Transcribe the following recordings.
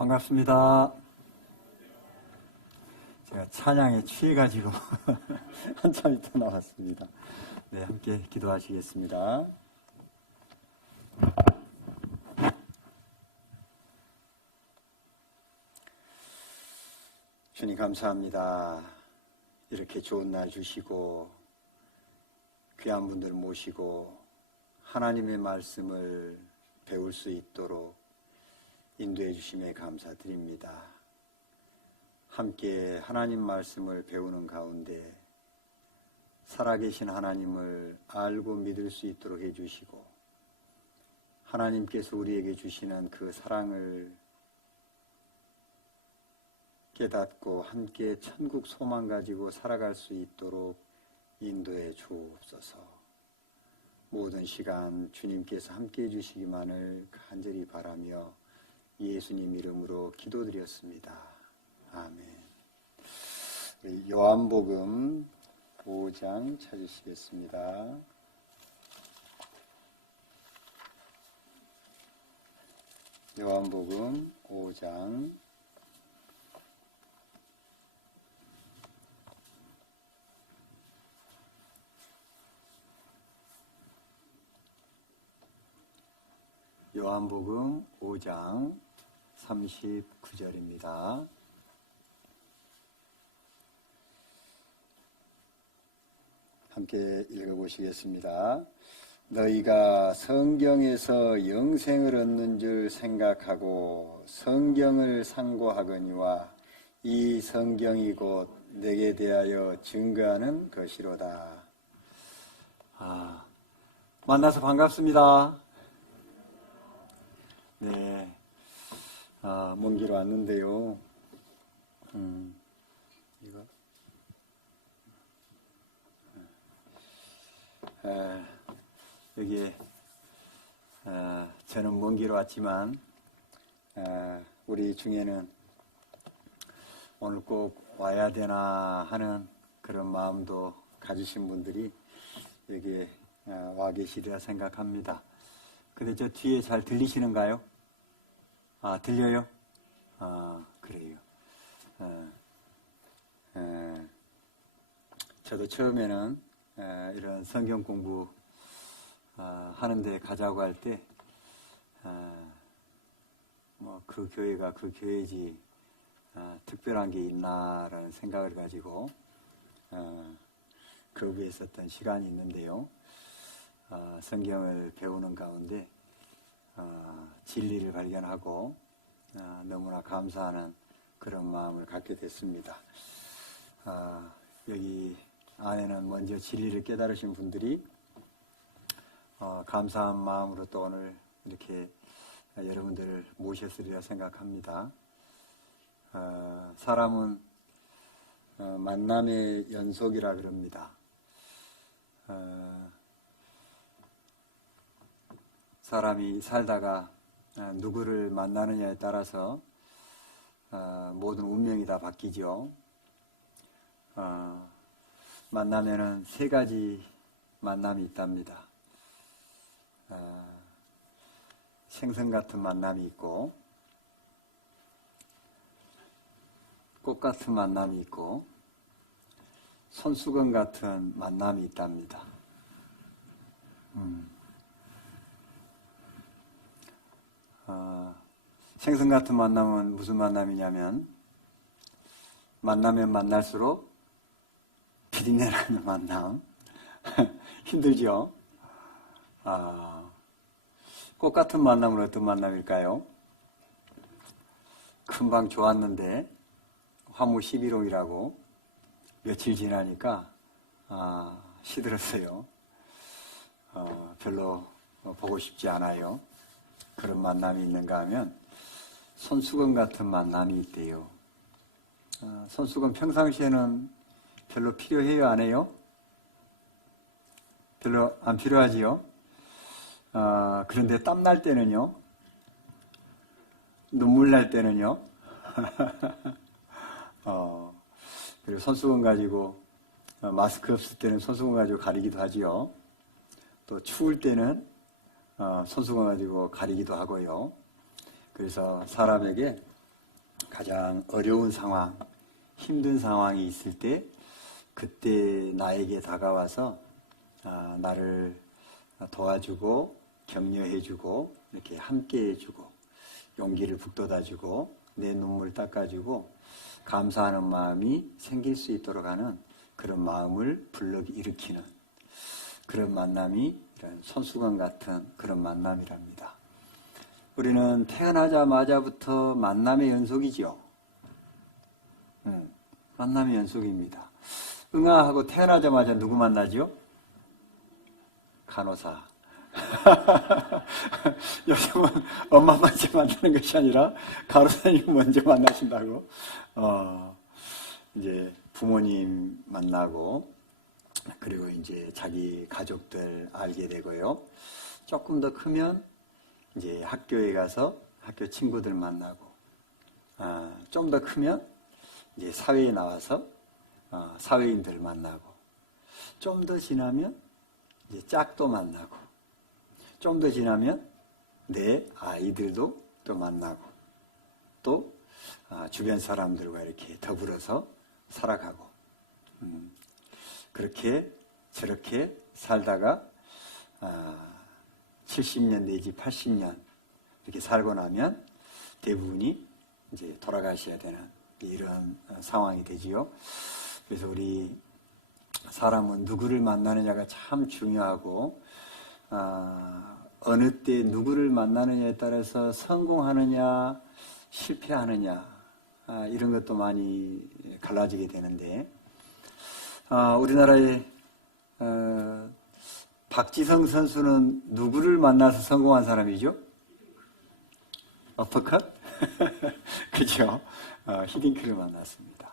반갑습니다. 제가 찬양에 취해가지고 한참 있다 나왔습니다. 네, 함께 기도하시겠습니다. 주님 감사합니다. 이렇게 좋은 날 주시고 귀한 분들 모시고 하나님의 말씀을 배울 수 있도록 인도해 주심에 감사드립니다. 함께 하나님 말씀을 배우는 가운데 살아계신 하나님을 알고 믿을 수 있도록 해주시고 하나님께서 우리에게 주시는 그 사랑을 깨닫고 함께 천국 소망 가지고 살아갈 수 있도록 인도해 주옵소서. 모든 시간 주님께서 함께 해주시기만을 간절히 바라며 예수님 이름으로 기도드렸습니다. 아멘. 요한복음 5장 찾으시겠습니다. 요한복음 5장 39절입니다. 함께 읽어보시겠습니다. 너희가 성경에서 영생을 얻는 줄 생각하고 성경을 상고하거니와 이 성경이 곧 내게 대하여 증거하는 것이로다. 만나서 반갑습니다. 네, 먼 길 왔는데요. 이거 여기 저는 먼 길 왔지만 우리 중에는 오늘 꼭 와야 되나 하는 그런 마음도 가지신 분들이 여기에 와 계시리라 생각합니다. 근데 저 뒤에 잘 들리시는가요? 들려요? 그래요. 저도 처음에는 이런 성경 공부 하는데 가자고 할 때 뭐 그 교회가 그 교회지 특별한 게 있나라는 생각을 가지고 거부했었던 시간이 있는데요. 성경을 배우는 가운데 진리를 발견하고 너무나 감사하는 그런 마음을 갖게 됐습니다. 여기 안에는 먼저 진리를 깨달으신 분들이 감사한 마음으로 또 오늘 이렇게 여러분들을 모셨으리라 생각합니다. 사람은 만남의 연속이라 그럽니다. 사람이 살다가 누구를 만나느냐에 따라서 모든 운명이 다 바뀌죠. 만나면은 세 가지 만남이 있답니다. 생선 같은 만남이 있고, 꽃 같은 만남이 있고, 손수건 같은 만남이 있답니다. 생선 같은 만남은 무슨 만남이냐면 만나면 만날수록 비린내나는 만남. 힘들죠? 꽃 같은 만남은 어떤 만남일까요? 금방 좋았는데 화무 11홍이라고 며칠 지나니까 시들었어요. 별로 보고 싶지 않아요. 그런 만남이 있는가 하면 손수건 같은 만남이 있대요. 손수건 평상시에는 별로 필요해요, 안 해요? 별로 안 필요하지요? 그런데 땀 날 때는요? 눈물 날 때는요? 그리고 손수건 가지고 마스크 없을 때는 손수건 가지고 가리기도 하지요. 또 추울 때는 손수건 가지고 가리기도 하고요. 그래서 사람에게 가장 어려운 상황, 힘든 상황이 있을 때 그때 나에게 다가와서 나를 도와주고 격려해주고 이렇게 함께해주고 용기를 북돋아주고 내 눈물 닦아주고 감사하는 마음이 생길 수 있도록 하는 그런 마음을 불러일으키는 그런 만남이 이런 손수건 같은 그런 만남이랍니다. 우리는 태어나자마자부터 만남의 연속이죠. 만남의 연속입니다. 응아하고 태어나자마자 누구 만나죠? 간호사. 요즘은 엄마 먼저 만나는 것이 아니라 간호사님 먼저 만나신다고. 이제 부모님 만나고 그리고 이제 자기 가족들 알게 되고요. 조금 더 크면 이제 학교에 가서 학교 친구들 만나고, 좀 더 크면 이제 사회에 나와서 사회인들 만나고, 좀 더 지나면 이제 짝도 만나고, 좀 더 지나면 내 아이들도 또 만나고, 또 주변 사람들과 이렇게 더불어서 살아가고, 그렇게 저렇게 살다가 70년 내지 80년 이렇게 살고 나면 대부분이 이제 돌아가셔야 되는 이런 상황이 되지요. 그래서 우리 사람은 누구를 만나느냐가 참 중요하고, 어느 때 누구를 만나느냐에 따라서 성공하느냐 실패하느냐 이런 것도 많이 갈라지게 되는데, 우리나라의 박지성 선수는 누구를 만나서 성공한 사람이죠? 어퍼컷? 그죠? 히딩크를 만났습니다.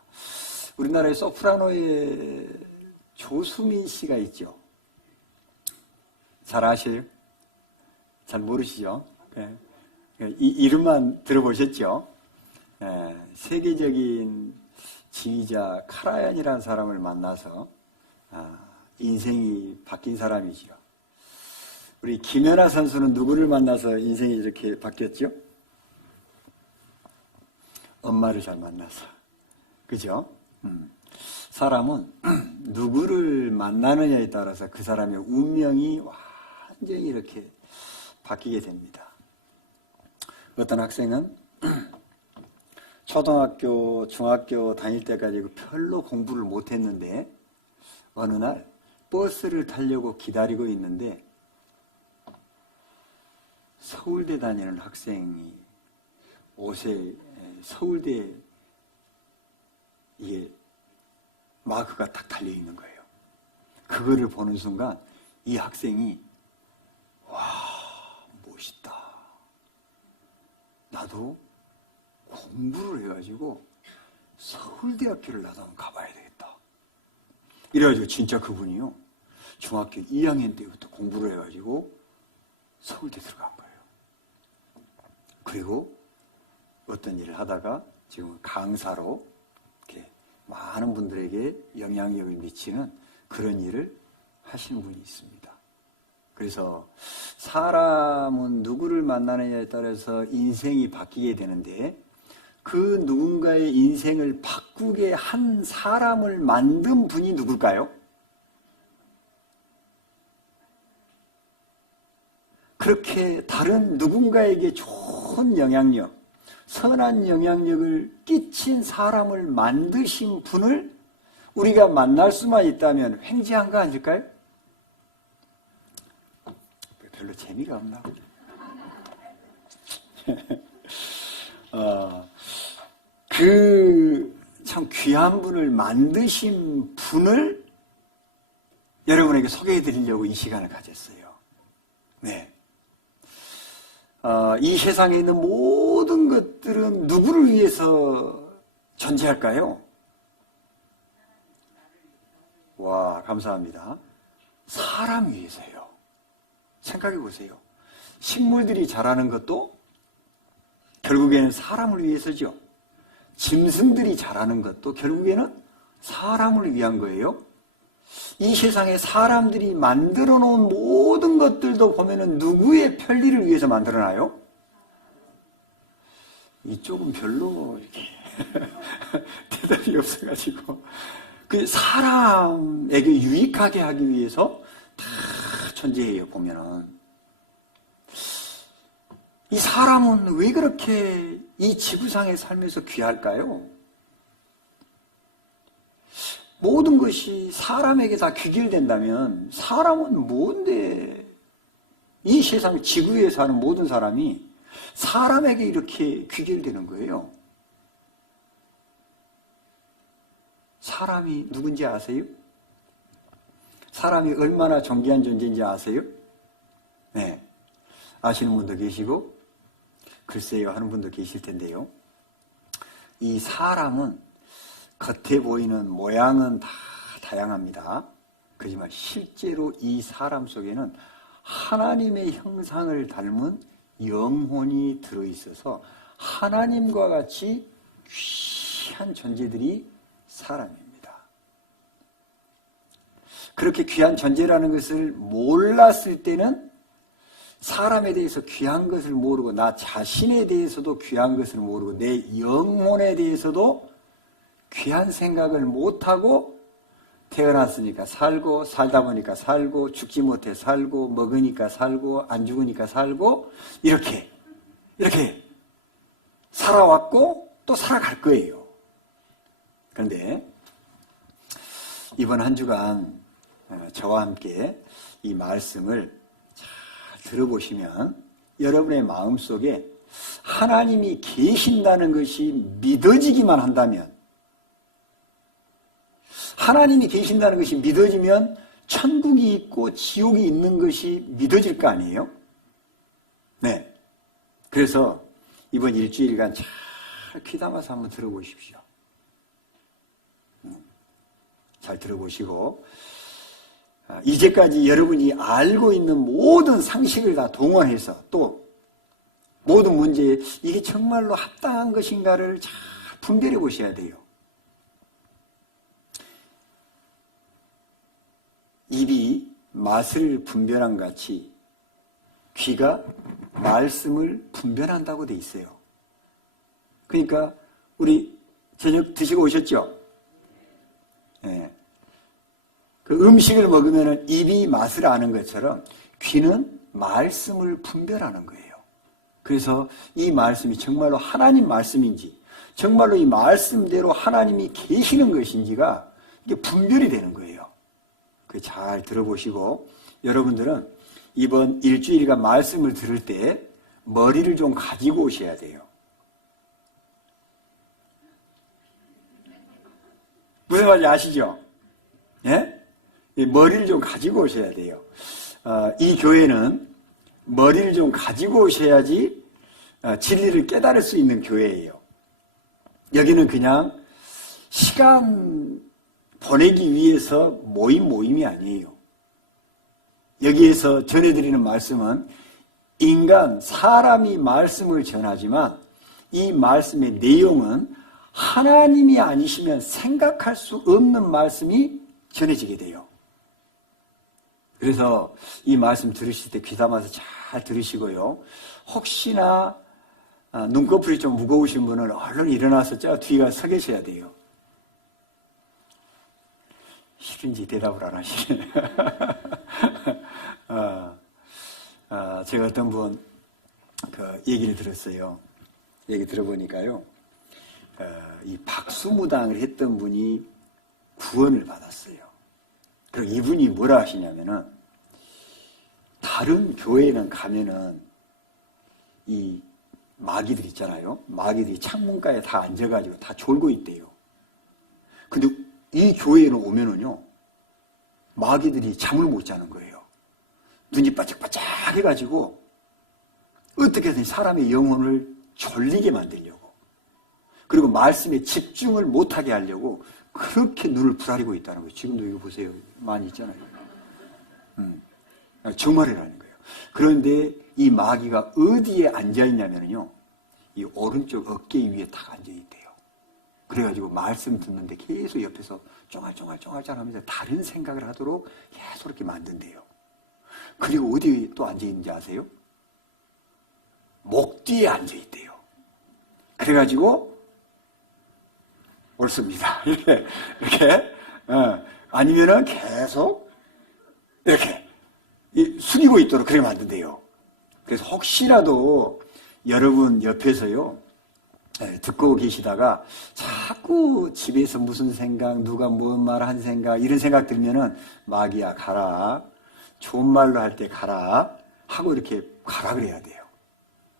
우리나라의 소프라노의 조수민 씨가 있죠. 잘 아셔요? 잘 모르시죠? 이 이름만 들어보셨죠? 세계적인 지휘자 카라얀이라는 사람을 만나서 인생이 바뀐 사람이죠. 우리 김연아 선수는 누구를 만나서 인생이 이렇게 바뀌었죠? 엄마를 잘 만나서. 그죠? 사람은 누구를 만나느냐에 따라서 그 사람의 운명이 완전히 이렇게 바뀌게 됩니다. 어떤 학생은 초등학교, 중학교 다닐 때까지 별로 공부를 못했는데 어느 날 버스를 타려고 기다리고 있는데 서울대 다니는 학생이 옷에 서울대 이게 마크가 딱 달려있는 거예요. 그거를 보는 순간 이 학생이 와, 멋있다. 나도 공부를 해가지고 서울대학교를 나도 한번 가봐야 되겠다. 이래가지고 진짜 그분이요. 중학교 2학년 때부터 공부를 해가지고 서울대 들어간 거예요. 그리고 어떤 일을 하다가 지금 강사로 이렇게 많은 분들에게 영향력을 미치는 그런 일을 하시는 분이 있습니다. 그래서 사람은 누구를 만나느냐에 따라서 인생이 바뀌게 되는데 그 누군가의 인생을 바꾸게 한 사람을 만든 분이 누굴까요? 그렇게 다른 누군가에게 좋은 영향력, 선한 영향력을 끼친 사람을 만드신 분을 우리가 만날 수만 있다면 횡재한 거 아닐까요? 별로 재미가 없나? 그 참 귀한 분을 만드신 분을 여러분에게 소개해 드리려고 이 시간을 가졌어요. 네. 이 세상에 있는 모든 것들은 누구를 위해서 존재할까요? 와, 감사합니다. 사람 위해서요. 생각해 보세요. 식물들이 자라는 것도 결국에는 사람을 위해서죠. 짐승들이 자라는 것도 결국에는 사람을 위한 거예요. 이 세상에 사람들이 만들어 놓은 모든 것들도 보면은 누구의 편리를 위해서 만들어놔요? 이쪽은 별로 이렇게 대답이 없어가지고 그 사람에게 유익하게 하기 위해서 다 존재해요. 보면은 이 사람은 왜 그렇게 이 지구상에 살면서 귀할까요? 모든 것이 사람에게 다 귀결된다면 사람은 뭔데 이 세상 지구에 사는 모든 사람이 사람에게 이렇게 귀결되는 거예요. 사람이 누군지 아세요? 사람이 얼마나 존귀한 존재인지 아세요? 네, 아시는 분도 계시고 글쎄요 하는 분도 계실 텐데요. 이 사람은 겉에 보이는 모양은 다 다양합니다. 그렇지만 실제로 이 사람 속에는 하나님의 형상을 닮은 영혼이 들어있어서 하나님과 같이 귀한 존재들이 사람입니다. 그렇게 귀한 존재라는 것을 몰랐을 때는 사람에 대해서 귀한 것을 모르고 나 자신에 대해서도 귀한 것을 모르고 내 영혼에 대해서도 귀한 생각을 못하고 태어났으니까 살고 살다 보니까 살고 죽지 못해 살고 먹으니까 살고 안 죽으니까 살고 이렇게 살아왔고 또 살아갈 거예요. 그런데 이번 한 주간 저와 함께 이 말씀을 잘 들어보시면 여러분의 마음속에 하나님이 계신다는 것이 믿어지기만 한다면 하나님이 계신다는 것이 믿어지면 천국이 있고 지옥이 있는 것이 믿어질 거 아니에요? 네. 그래서 이번 일주일간 잘 귀담아서 한번 들어보십시오. 잘 들어보시고 이제까지 여러분이 알고 있는 모든 상식을 다 동원해서 또 모든 문제에 이게 정말로 합당한 것인가를 잘 분별해 보셔야 돼요. 입이 맛을 분별한 같이 귀가 말씀을 분별한다고 돼 있어요. 그러니까 우리 저녁 드시고 오셨죠? 네. 그 음식을 먹으면 입이 맛을 아는 것처럼 귀는 말씀을 분별하는 거예요. 그래서 이 말씀이 정말로 하나님 말씀인지 정말로 이 말씀대로 하나님이 계시는 것인지가 이게 분별이 되는 거예요. 잘 들어보시고 여러분들은 이번 일주일간 말씀을 들을 때 머리를 좀 가지고 오셔야 돼요. 무슨 말인지 아시죠? 예? 머리를 좀 가지고 오셔야 돼요. 이 교회는 머리를 좀 가지고 오셔야지 진리를 깨달을 수 있는 교회예요. 여기는 그냥 시간 보내기 위해서 모임이 아니에요. 여기에서 전해드리는 말씀은 사람이 말씀을 전하지만 이 말씀의 내용은 하나님이 아니시면 생각할 수 없는 말씀이 전해지게 돼요. 그래서 이 말씀 들으실 때 귀담아서 잘 들으시고요. 혹시나 눈꺼풀이 좀 무거우신 분은 얼른 일어나서 저 뒤에 서 계셔야 돼요. 싫은지 대답을 안 하시네. 제가 어떤 분 얘기를 들었어요. 얘기 들어보니까요. 이 박수무당을 했던 분이 구원을 받았어요. 그리고 이분이 뭐라 하시냐면은 다른 교회는 가면은 이 마귀들 있잖아요. 마귀들이 창문가에 다 앉아가지고 다 졸고 있대요. 근데 이 교회에는 오면은요, 마귀들이 잠을 못 자는 거예요. 눈이 바짝바짝 해가지고, 어떻게든 사람의 영혼을 졸리게 만들려고, 그리고 말씀에 집중을 못하게 하려고, 그렇게 눈을 부라리고 있다는 거예요. 지금도 이거 보세요. 많이 있잖아요. 정말이라는 거예요. 그런데 이 마귀가 어디에 앉아있냐면요, 이 오른쪽 어깨 위에 딱 앉아있대요. 그래가지고 말씀 듣는데 계속 옆에서 쫑알쫑알 하면서 다른 생각을 하도록 계속 이렇게 만든대요. 그리고 어디에 또 앉아있는지 아세요? 목 뒤에 앉아있대요. 그래가지고 옳습니다. 이렇게 아니면은 계속 이렇게 숙이고 있도록 그렇게 만든대요. 그래서 혹시라도 여러분 옆에서요, 듣고 계시다가 자꾸 집에서 무슨 생각, 누가 뭔 말 한 생각, 이런 생각 들면은 마귀야 가라, 좋은 말로 할 때 가라 하고 이렇게 가라 그래야 돼요.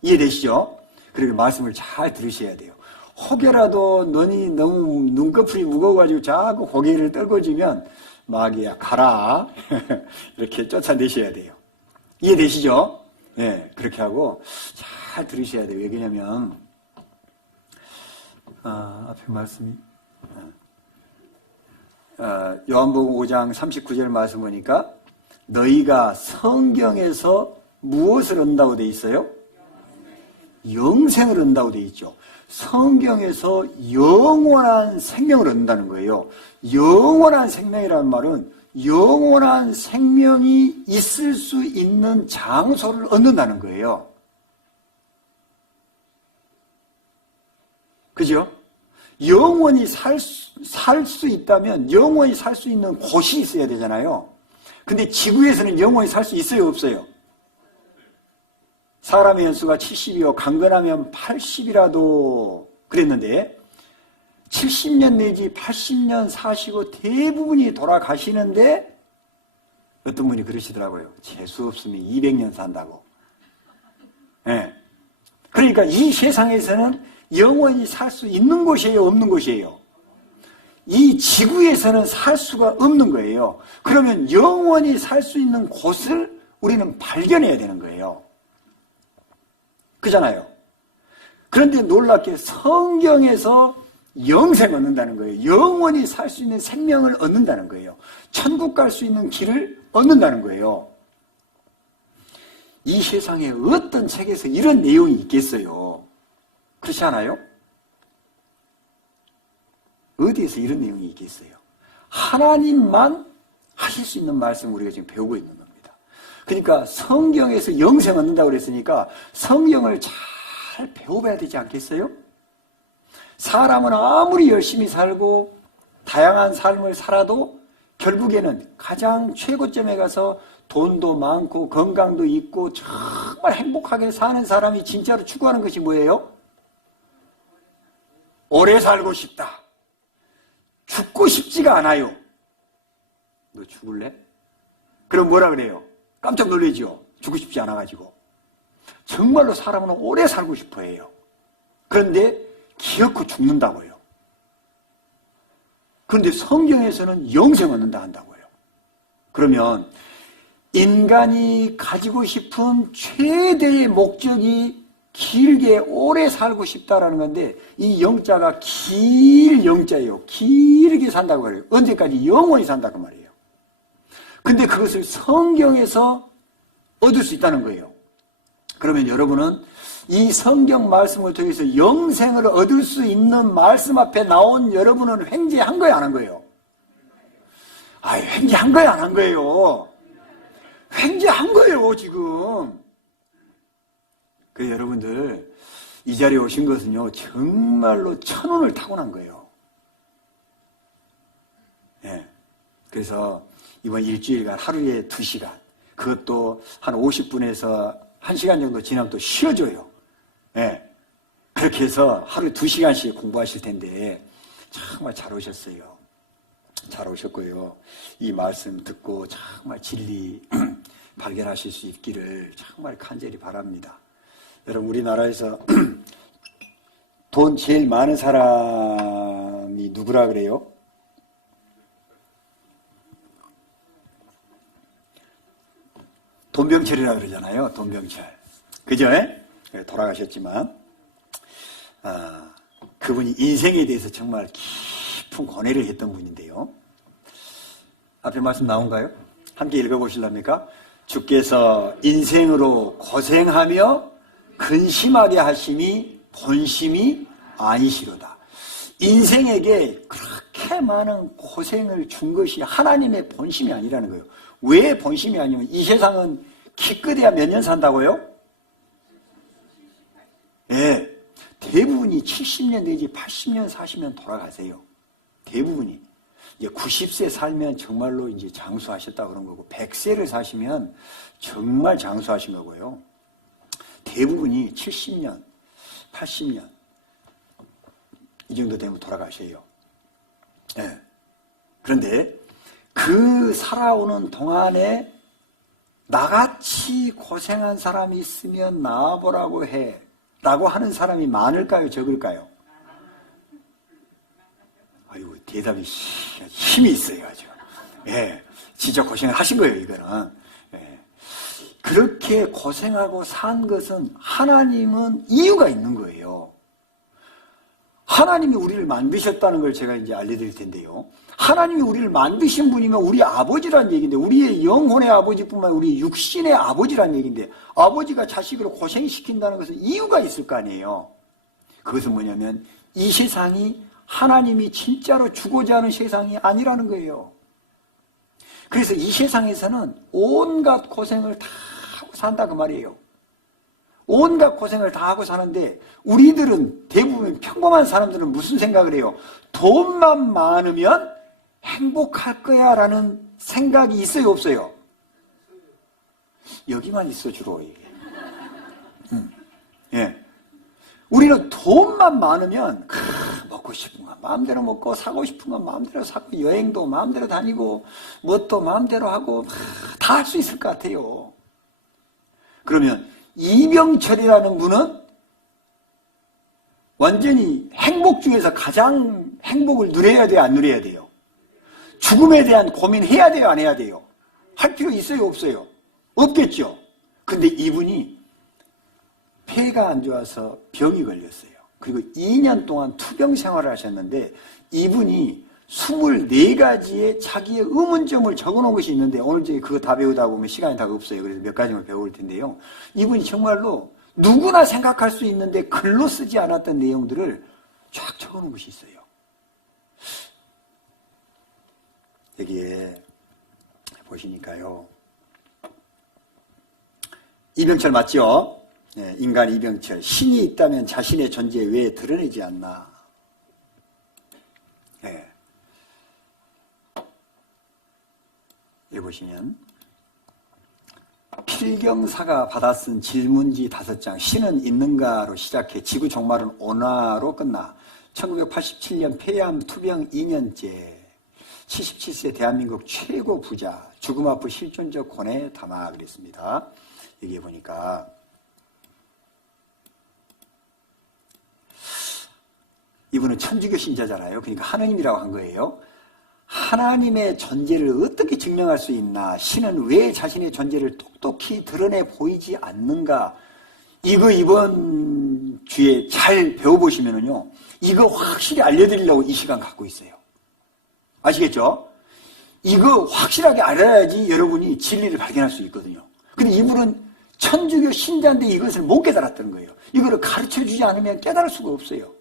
이해되시죠? 그리고 말씀을 잘 들으셔야 돼요. 혹여라도 너니 너무 눈꺼풀이 무거워가지고 자꾸 고개를 떨궈지면 마귀야 가라 이렇게 쫓아내셔야 돼요. 이해되시죠? 네, 그렇게 하고 잘 들으셔야 돼요. 왜냐면 앞에 말씀이 요한복음 5장 39절 말씀 보니까 너희가 성경에서 무엇을 얻는다고 돼 있어요? 영생을 얻는다고 돼 있죠. 성경에서 영원한 생명을 얻는다는 거예요. 영원한 생명이라는 말은 영원한 생명이 있을 수 있는 장소를 얻는다는 거예요. 그죠? 영원히 살 수 있다면 영원히 살 수 있는 곳이 있어야 되잖아요. 근데 지구에서는 영원히 살 수 있어요, 없어요? 사람의 연수가 70이요, 강건하면 80이라도 그랬는데 70년 내지 80년 사시고 대부분이 돌아가시는데 어떤 분이 그러시더라고요. 재수 없으면 200년 산다고. 네. 그러니까 이 세상에서는 영원히 살 수 있는 곳이에요, 없는 곳이에요? 이 지구에서는 살 수가 없는 거예요. 그러면 영원히 살 수 있는 곳을 우리는 발견해야 되는 거예요. 그잖아요. 그런데 놀랍게 성경에서 영생을 얻는다는 거예요. 영원히 살 수 있는 생명을 얻는다는 거예요. 천국 갈 수 있는 길을 얻는다는 거예요. 이 세상에 어떤 책에서 이런 내용이 있겠어요? 그렇지 않아요? 어디에서 이런 내용이 있겠어요? 하나님만 하실 수 있는 말씀 우리가 지금 배우고 있는 겁니다. 그러니까 성경에서 영생 얻는다고 그랬으니까 성경을 잘 배워봐야 되지 않겠어요? 사람은 아무리 열심히 살고 다양한 삶을 살아도 결국에는 가장 최고점에 가서 돈도 많고 건강도 있고 정말 행복하게 사는 사람이 진짜로 추구하는 것이 뭐예요? 오래 살고 싶다. 죽고 싶지가 않아요. 너 죽을래? 그럼 뭐라 그래요? 깜짝 놀라죠? 죽고 싶지 않아가지고. 정말로 사람은 오래 살고 싶어 해요. 그런데 기어코 죽는다고요. 그런데 성경에서는 영생 얻는다 한다고요. 그러면 인간이 가지고 싶은 최대의 목적이 길게 오래 살고 싶다라는 건데 이 영자가 길 영자예요. 길게 산다고 그래요. 언제까지? 영원히 산다고 말이에요. 근데 그것을 성경에서 얻을 수 있다는 거예요. 그러면 여러분은 이 성경 말씀을 통해서 영생을 얻을 수 있는 말씀 앞에 나온 여러분은 횡재한 거예요, 안 한 거예요? 횡재한 거예요, 안 한 거예요? 횡재한 거예요, 지금. 그 여러분들 이 자리에 오신 것은요 정말로 천운을 타고난 거예요. 네. 그래서 이번 일주일간 하루에 2시간, 그것도 한 50분에서 1시간 정도 지나면 또 쉬어줘요. 네. 그렇게 해서 하루에 2시간씩 공부하실 텐데 정말 잘 오셨어요. 잘 오셨고요. 이 말씀 듣고 정말 진리 발견하실 수 있기를 정말 간절히 바랍니다. 여러분, 우리나라에서 돈 제일 많은 사람이 누구라 그래요? 돈병철이라 그러잖아요. 돈병철. 그죠? 돌아가셨지만 그분이 인생에 대해서 정말 깊은 권해를 했던 분인데요. 앞에 말씀 나온가요? 함께 읽어보실랍니까? 주께서 인생으로 고생하며 근심하게 하심이 본심이 아니시로다. 인생에게 그렇게 많은 고생을 준 것이 하나님의 본심이 아니라는 거예요. 왜 본심이 아니면 이 세상은 기껏해야 몇 년 산다고요? 예. 대부분이 70년 내지 80년 사시면 돌아가세요. 대부분이. 이제 90세 살면 정말로 이제 장수하셨다 그런 거고, 100세를 사시면 정말 장수하신 거고요. 대부분이 70년, 80년 이 정도 되면 돌아가셔요. 네. 그런데 그 살아오는 동안에 나같이 고생한 사람이 있으면 나와보라고 해 라고 하는 사람이 많을까요? 적을까요? 아이고, 대답이 힘이 있어요, 아주. 예, 진짜 고생을 하신 거예요, 이거는. 예. 그렇게 고생하고 산 것은 하나님은 이유가 있는 거예요. 하나님이 우리를 만드셨다는 걸 제가 이제 알려드릴 텐데요. 하나님이 우리를 만드신 분이면 우리 아버지란 얘기인데, 우리의 영혼의 아버지뿐만 아니라 우리 육신의 아버지란 얘기인데, 아버지가 자식을 고생시킨다는 것은 이유가 있을 거 아니에요. 그것은 뭐냐면 이 세상이 하나님이 진짜로 주고자 하는 세상이 아니라는 거예요. 그래서 이 세상에서는 온갖 고생을 다 하고 산다 그 말이에요. 온갖 고생을 다 하고 사는데, 우리들은 대부분 평범한 사람들은 무슨 생각을 해요? 돈만 많으면 행복할 거야 라는 생각이 있어요, 없어요? 여기만 있어, 주로 이게. 예. 우리는 돈만 많으면 먹고 싶은 건 마음대로 먹고, 사고 싶은 건 마음대로 사고, 여행도 마음대로 다니고, 뭣도 마음대로 하고 다 할 수 있을 것 같아요. 그러면 이병철이라는 분은 완전히 행복 중에서 가장 행복을 누려야 돼요, 안 누려야 돼요? 죽음에 대한 고민해야 돼요, 안 해야 돼요? 할 필요 있어요, 없어요? 없겠죠. 근데 이분이 폐가 안 좋아서 병이 걸렸어요. 그리고 2년 동안 투병 생활을 하셨는데, 이분이 24가지의 자기의 의문점을 적어놓은 것이 있는데, 오늘 저희 그거 다 배우다 보면 시간이 다 없어요. 그래서 몇 가지만 배울 텐데요. 이분이 정말로 누구나 생각할 수 있는데 글로 쓰지 않았던 내용들을 쫙 적어놓은 것이 있어요. 여기에 보시니까요. 이병철 맞죠? 네, 인간 이병철. 신이 있다면 자신의 존재 왜 드러내지 않나? 네. 여기 보시면 필경사가 받아 쓴 질문지 5장, 신은 있는가로 시작해 지구 종말은 온화로 끝나 1987년 폐암 투병 2년째 77세 대한민국 최고 부자, 죽음 앞의 실존적 고뇌 담아 그랬습니다. 여기 보니까 이분은 천주교 신자잖아요. 그러니까 하느님이라고 한 거예요. 하나님의 존재를 어떻게 증명할 수 있나? 신은 왜 자신의 존재를 똑똑히 드러내 보이지 않는가? 이거 이번 주에 잘 배워보시면은요, 이거 확실히 알려드리려고 이 시간 갖고 있어요. 아시겠죠? 이거 확실하게 알아야지 여러분이 진리를 발견할 수 있거든요. 근데 이분은 천주교 신자인데 이것을 못 깨달았다는 거예요. 이거를 가르쳐주지 않으면 깨달을 수가 없어요.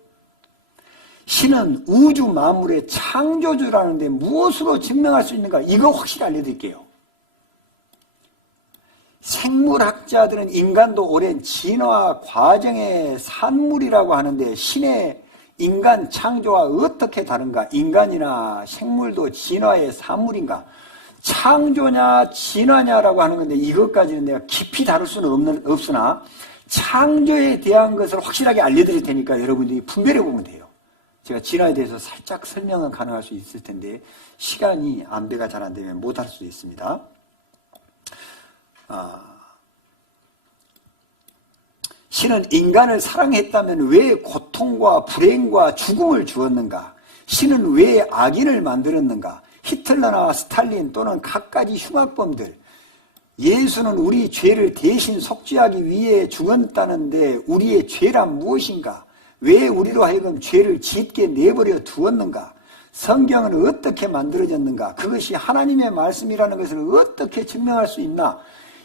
신은 우주 만물의 창조주라는데 무엇으로 증명할 수 있는가? 이거 확실히 알려드릴게요. 생물학자들은 인간도 오랜 진화 과정의 산물이라고 하는데, 신의 인간 창조와 어떻게 다른가? 인간이나 생물도 진화의 산물인가? 창조냐 진화냐라고 하는 건데, 이것까지는 내가 깊이 다룰 수는 없으나 창조에 대한 것을 확실하게 알려드릴 테니까 여러분들이 분별해 보면 돼요. 제가 진화에 대해서 살짝 설명은 가능할 수 있을 텐데 시간이 안배가 잘 안 되면 못할 수도 있습니다. 신은 인간을 사랑했다면 왜 고통과 불행과 죽음을 주었는가? 신은 왜 악인을 만들었는가? 히틀러나 스탈린 또는 갖가지 흉악범들, 예수는 우리 죄를 대신 속죄하기 위해 죽었다는데 우리의 죄란 무엇인가? 왜 우리로 하여금 죄를 짓게 내버려 두었는가? 성경은 어떻게 만들어졌는가? 그것이 하나님의 말씀이라는 것을 어떻게 증명할 수 있나?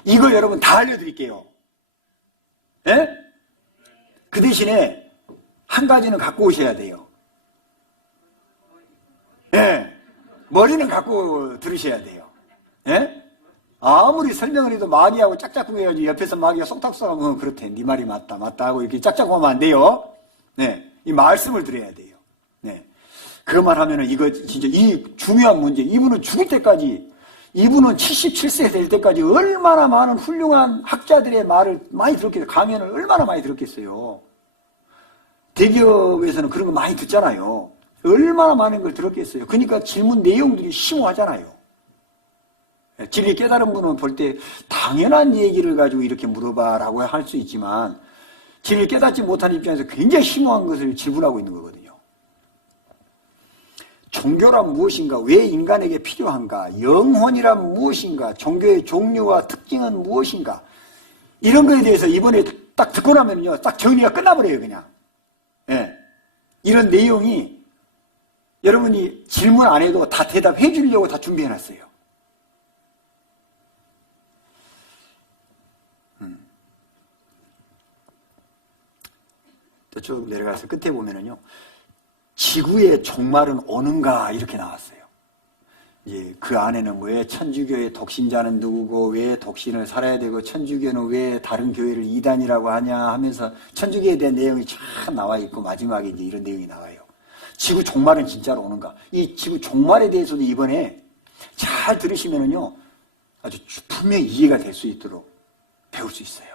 이거 여러분 다 알려드릴게요. 예? 그 대신에 한 가지는 갖고 오셔야 돼요. 예? 머리는 갖고 들으셔야 돼요. 예? 아무리 설명을 해도 마귀하고 짝짝꿍 해가지고 옆에서 마귀가 속닥속하면 그렇대. 네 말이 맞다 하고 이렇게 짝짝꿍 하면 안 돼요. 네, 이 말씀을 들어야 돼요. 네, 그것만 하면은 이거 진짜 이 중요한 문제. 이분은 죽을 때까지, 이분은 77세 될 때까지 얼마나 많은 훌륭한 학자들의 말을 많이 들었겠어요. 강연을 얼마나 많이 들었겠어요. 대기업에서는 그런 거 많이 듣잖아요. 얼마나 많은 걸 들었겠어요. 그러니까 질문 내용들이 심오하잖아요. 진리 깨달은 분은 볼 때 당연한 얘기를 가지고 이렇게 물어봐라고 할 수 있지만 진리를 깨닫지 못한 입장에서 굉장히 심오한 것을 질문하고 있는 거거든요. 종교란 무엇인가? 왜 인간에게 필요한가? 영혼이란 무엇인가? 종교의 종류와 특징은 무엇인가? 이런 거에 대해서 이번에 딱 듣고 나면요, 딱 정리가 끝나버려요, 그냥. 예. 이런 내용이 여러분이 질문 안 해도 다 대답해 주려고 다 준비해 놨어요. 또 쭉 내려가서 끝에 보면은요, 지구의 종말은 오는가 이렇게 나왔어요. 이제 그 안에는 왜 천주교의 독신자는 누구고 왜 독신을 살아야 되고 천주교는 왜 다른 교회를 이단이라고 하냐 하면서 천주교에 대한 내용이 참 나와 있고 마지막에 이제 이런 내용이 나와요. 지구 종말은 진짜로 오는가? 이 지구 종말에 대해서도 이번에 잘 들으시면은요, 아주 분명히 이해가 될 수 있도록 배울 수 있어요.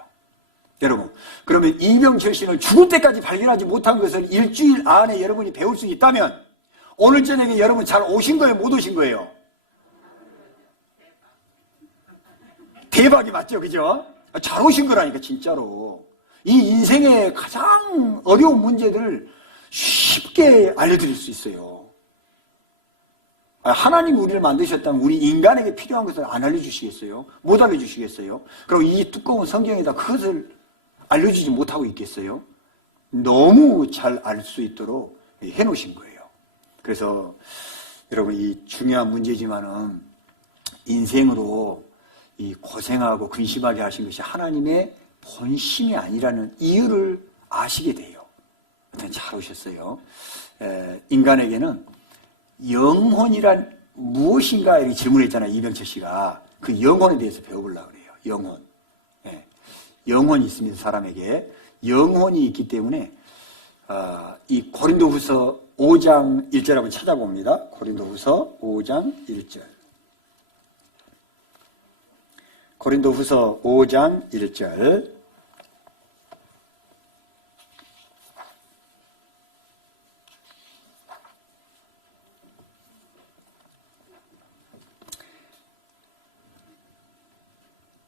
여러분, 그러면 이병철 씨는 죽을 때까지 발견하지 못한 것을 일주일 안에 여러분이 배울 수 있다면 오늘 저녁에 여러분 잘 오신 거예요? 못 오신 거예요? 대박이 맞죠? 그죠? 잘 오신 거라니까 진짜로. 이 인생의 가장 어려운 문제들을 쉽게 알려드릴 수 있어요. 하나님이 우리를 만드셨다면 우리 인간에게 필요한 것을 안 알려주시겠어요? 못 알려주시겠어요? 그리고 이 두꺼운 성경에다 그것을 알려주지 못하고 있겠어요? 너무 잘 알 수 있도록 해놓으신 거예요. 그래서 여러분 이 중요한 문제지만은 인생으로 이 고생하고 근심하게 하신 것이 하나님의 본심이 아니라는 이유를 아시게 돼요. 잘 오셨어요. 인간에게는 영혼이란 무엇인가 이렇게 질문했잖아요. 이병철 씨가. 그 영혼에 대해서 배워보려고 그래요. 영혼. 영혼이 있습니다. 사람에게. 영혼이 있기 때문에 이 고린도후서 5장 1절 한번 찾아봅니다. 고린도후서 5장 1절. 고린도후서 5장 1절.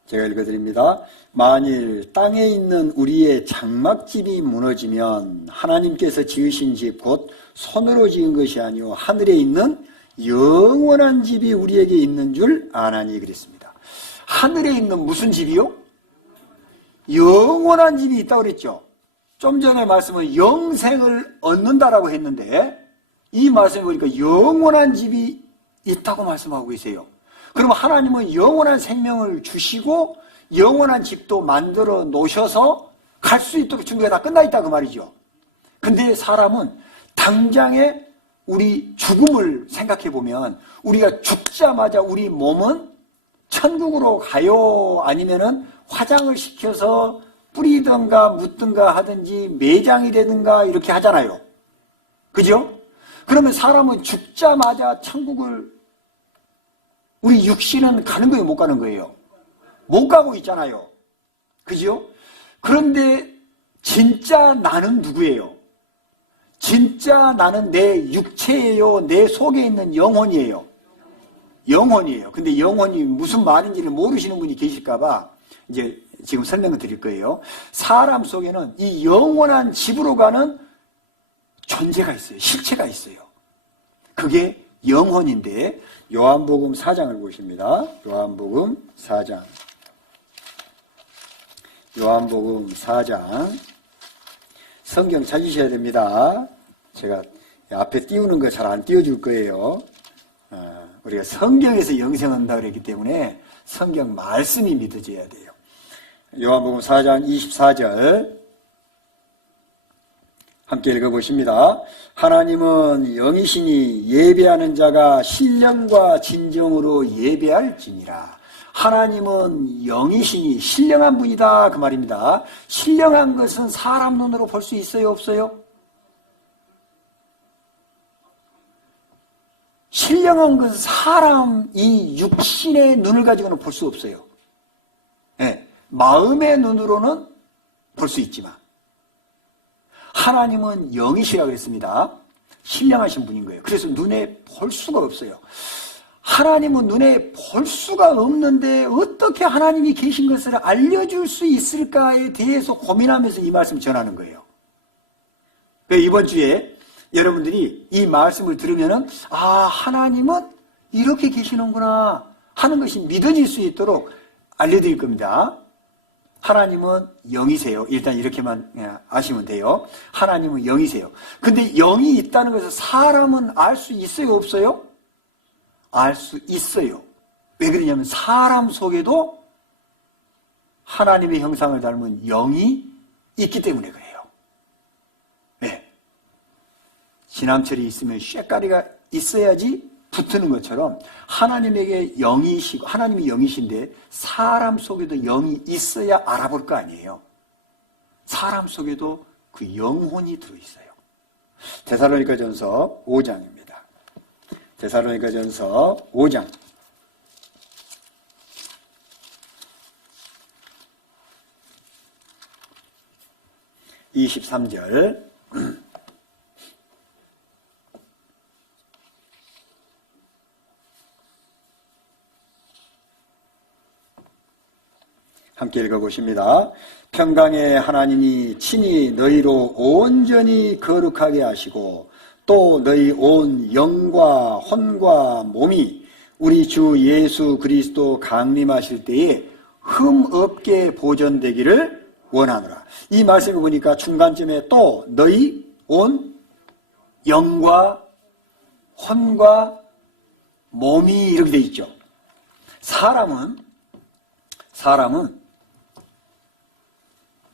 제가 읽어드립니다. 만일 땅에 있는 우리의 장막집이 무너지면 하나님께서 지으신 집 곧 손으로 지은 것이 아니오 하늘에 있는 영원한 집이 우리에게 있는 줄 아나니 그랬습니다. 하늘에 있는 무슨 집이요? 영원한 집이 있다고 그랬죠. 좀 전에 말씀은 영생을 얻는다라고 했는데 이 말씀을 보니까 영원한 집이 있다고 말씀하고 계세요. 그럼 하나님은 영원한 생명을 주시고 영원한 집도 만들어 놓으셔서 갈 수 있도록 준비가 다 끝나 있다 그 말이죠. 근데 사람은 당장에 우리 죽음을 생각해 보면 우리가 죽자마자 우리 몸은 천국으로 가요 아니면은 화장을 시켜서 뿌리든가 묻든가 하든지 매장이 되든가 이렇게 하잖아요. 그죠? 그러면 사람은 죽자마자 천국을 우리 육신은 가는 거예요? 못 가는 거예요? 못 가고 있잖아요. 그죠? 그런데 진짜 나는 누구예요? 진짜 나는 내 육체예요? 내 속에 있는 영혼이에요? 영혼이에요. 근데 영혼이 무슨 말인지를 모르시는 분이 계실까봐 이제 지금 설명을 드릴 거예요. 사람 속에는 이 영원한 집으로 가는 존재가 있어요. 실체가 있어요. 그게 영혼인데 요한복음 4장을 보십니다. 요한복음 4장. 요한복음 4장. 성경 찾으셔야 됩니다. 제가 앞에 띄우는 거 잘 안 띄워줄 거예요. 우리가 성경에서 영생 얻는다 그랬기 때문에 성경 말씀이 믿어져야 돼요. 요한복음 4장 24절. 함께 읽어보십니다. 하나님은 영이시니 예배하는 자가 신령과 진정으로 예배할지니라. 하나님은 영이시니 신령한 분이다 그 말입니다. 신령한 것은 사람 눈으로 볼 수 있어요 없어요? 신령한 것은 사람 이 육신의 눈을 가지고는 볼 수 없어요. 네, 마음의 눈으로는 볼 수 있지만 하나님은 영이시라 그랬습니다. 신령하신 분인 거예요. 그래서 눈에 볼 수가 없어요. 하나님은 눈에 볼 수가 없는데 어떻게 하나님이 계신 것을 알려줄 수 있을까에 대해서 고민하면서 이 말씀을 전하는 거예요. 이번 주에 여러분들이 이 말씀을 들으면은 하나님은 이렇게 계시는구나 하는 것이 믿어질 수 있도록 알려드릴 겁니다. 하나님은 영이세요. 일단 이렇게만 아시면 돼요. 하나님은 영이세요. 근데 영이 있다는 것을 사람은 알 수 있어요, 없어요? 알 수 있어요. 왜 그러냐면 사람 속에도 하나님의 형상을 닮은 영이 있기 때문에 그래요. 네. 지남철이 있으면 쇳가리가 있어야지 붙는 것처럼 하나님에게 영이시고 하나님이 영이신데 사람 속에도 영이 있어야 알아볼 거 아니에요. 사람 속에도 그 영혼이 들어있어요. 데살로니가전서 5장입니다. 데살로니가전서 5장 23절 함께 읽어보십니다. 평강의 하나님이 친히 너희로 온전히 거룩하게 하시고 또 너희 온 영과 혼과 몸이 우리 주 예수 그리스도 강림하실 때에 흠 없게 보존되기를 원하노라. 이 말씀을 보니까 중간쯤에 또 너희 온 영과 혼과 몸이 이렇게 되어 있죠. 사람은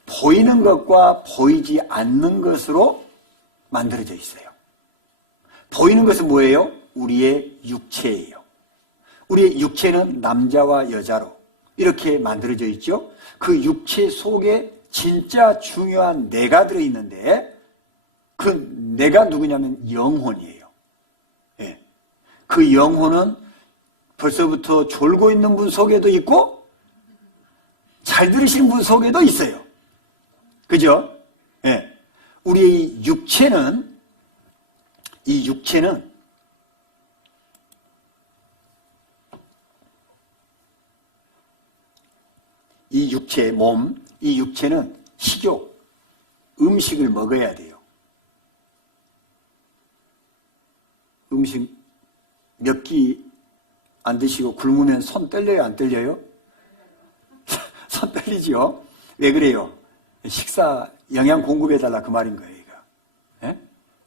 보이는 것과 보이지 않는 것으로 만들어져 있어요. 보이는 것은 뭐예요? 우리의 육체예요. 우리의 육체는 남자와 여자로 이렇게 만들어져 있죠. 그 육체 속에 진짜 중요한 내가 들어있는데 그 내가 누구냐면 영혼이에요. 예. 그 영혼은 벌써부터 졸고 있는 분 속에도 있고 잘 들으시는 분 속에도 있어요. 그죠? 예. 우리의 육체는 이 육체, 몸, 이 육체는 식욕, 음식을 먹어야 돼요. 음식 몇 끼 안 드시고 굶으면 손 떨려요, 안 떨려요? 손 떨리죠? 왜 그래요? 식사, 영양 공급해달라 그 말인 거예요, 이거. 예?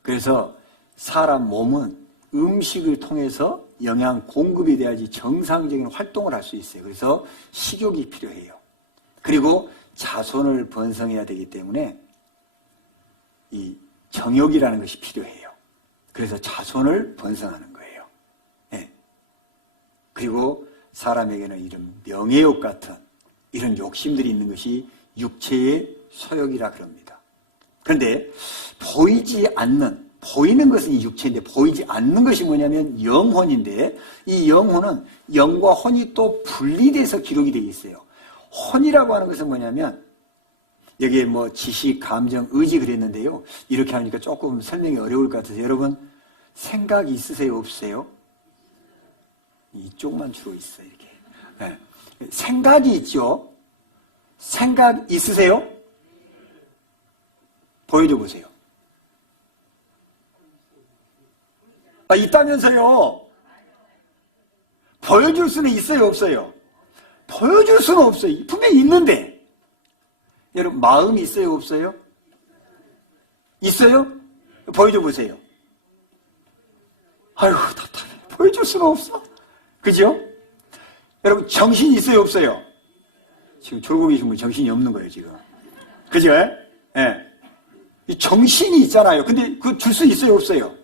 그래서 사람 몸은 음식을 통해서 영양 공급이 돼야지 정상적인 활동을 할 수 있어요. 그래서 식욕이 필요해요. 그리고 자손을 번성해야 되기 때문에 이 정욕이라는 것이 필요해요. 그래서 자손을 번성하는 거예요. 예. 그리고 사람에게는 이런 명예욕 같은 이런 욕심들이 있는 것이 육체의 소욕이라 그럽니다. 그런데 보이는 것은 이 육체인데 보이지 않는 것이 뭐냐면 영혼인데 이 영혼은 영과 혼이 또 분리돼서 기록이 되어 있어요. 혼이라고 하는 것은 뭐냐면 여기에 뭐 지식, 감정, 의지 그랬는데요. 이렇게 하니까 조금 설명이 어려울 것 같아서 여러분 생각이 있으세요? 없으세요? 이쪽만 주로 있어요. 이렇게. 네. 생각이 있죠? 생각 있으세요? 보여줘 보세요. 있다면서요. 보여줄 수는 있어요, 없어요? 보여줄 수는 없어요. 분명히 있는데. 여러분 마음이 있어요, 없어요? 있어요? 보여줘 보세요. 아유 답답해. 보여줄 수가 없어. 그죠? 여러분 정신이 있어요, 없어요? 지금 졸고 계신 분 정신이 없는 거예요, 지금. 그죠? 예. 이 정신이 있잖아요. 근데 그거 줄 수 있어요, 없어요?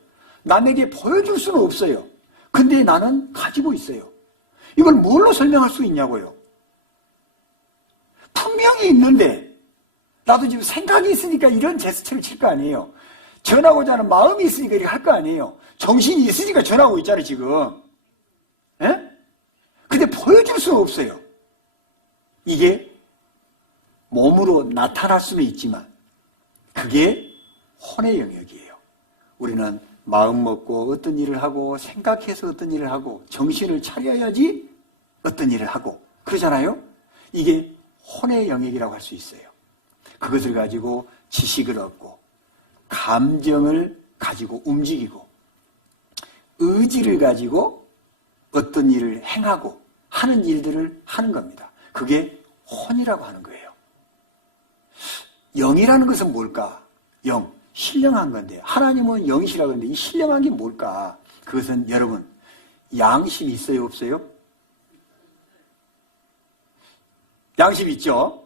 남에게 보여줄 수는 없어요. 근데 나는 가지고 있어요. 이걸 뭘로 설명할 수 있냐고요? 분명히 있는데 나도 지금 생각이 있으니까 이런 제스처를 칠 거 아니에요. 전하고자 하는 마음이 있으니까 이렇게 할 거 아니에요. 정신이 있으니까 전하고 있잖아요, 지금. 예? 근데 보여줄 수는 없어요. 이게 몸으로 나타날 수는 있지만 그게 혼의 영역이에요. 우리는 마음 먹고 어떤 일을 하고 생각해서 어떤 일을 하고 정신을 차려야지 어떤 일을 하고 그러잖아요. 이게 혼의 영역이라고 할 수 있어요. 그것을 가지고 지식을 얻고 감정을 가지고 움직이고 의지를 가지고 어떤 일을 행하고 하는 일들을 하는 겁니다. 그게 혼이라고 하는 거예요. 영이라는 것은 뭘까? 영, 신령한 건데 하나님은 영이시라고 하는데 이 신령한 게 뭘까? 그것은 여러분 양심이 있어요, 없어요? 양심 있죠?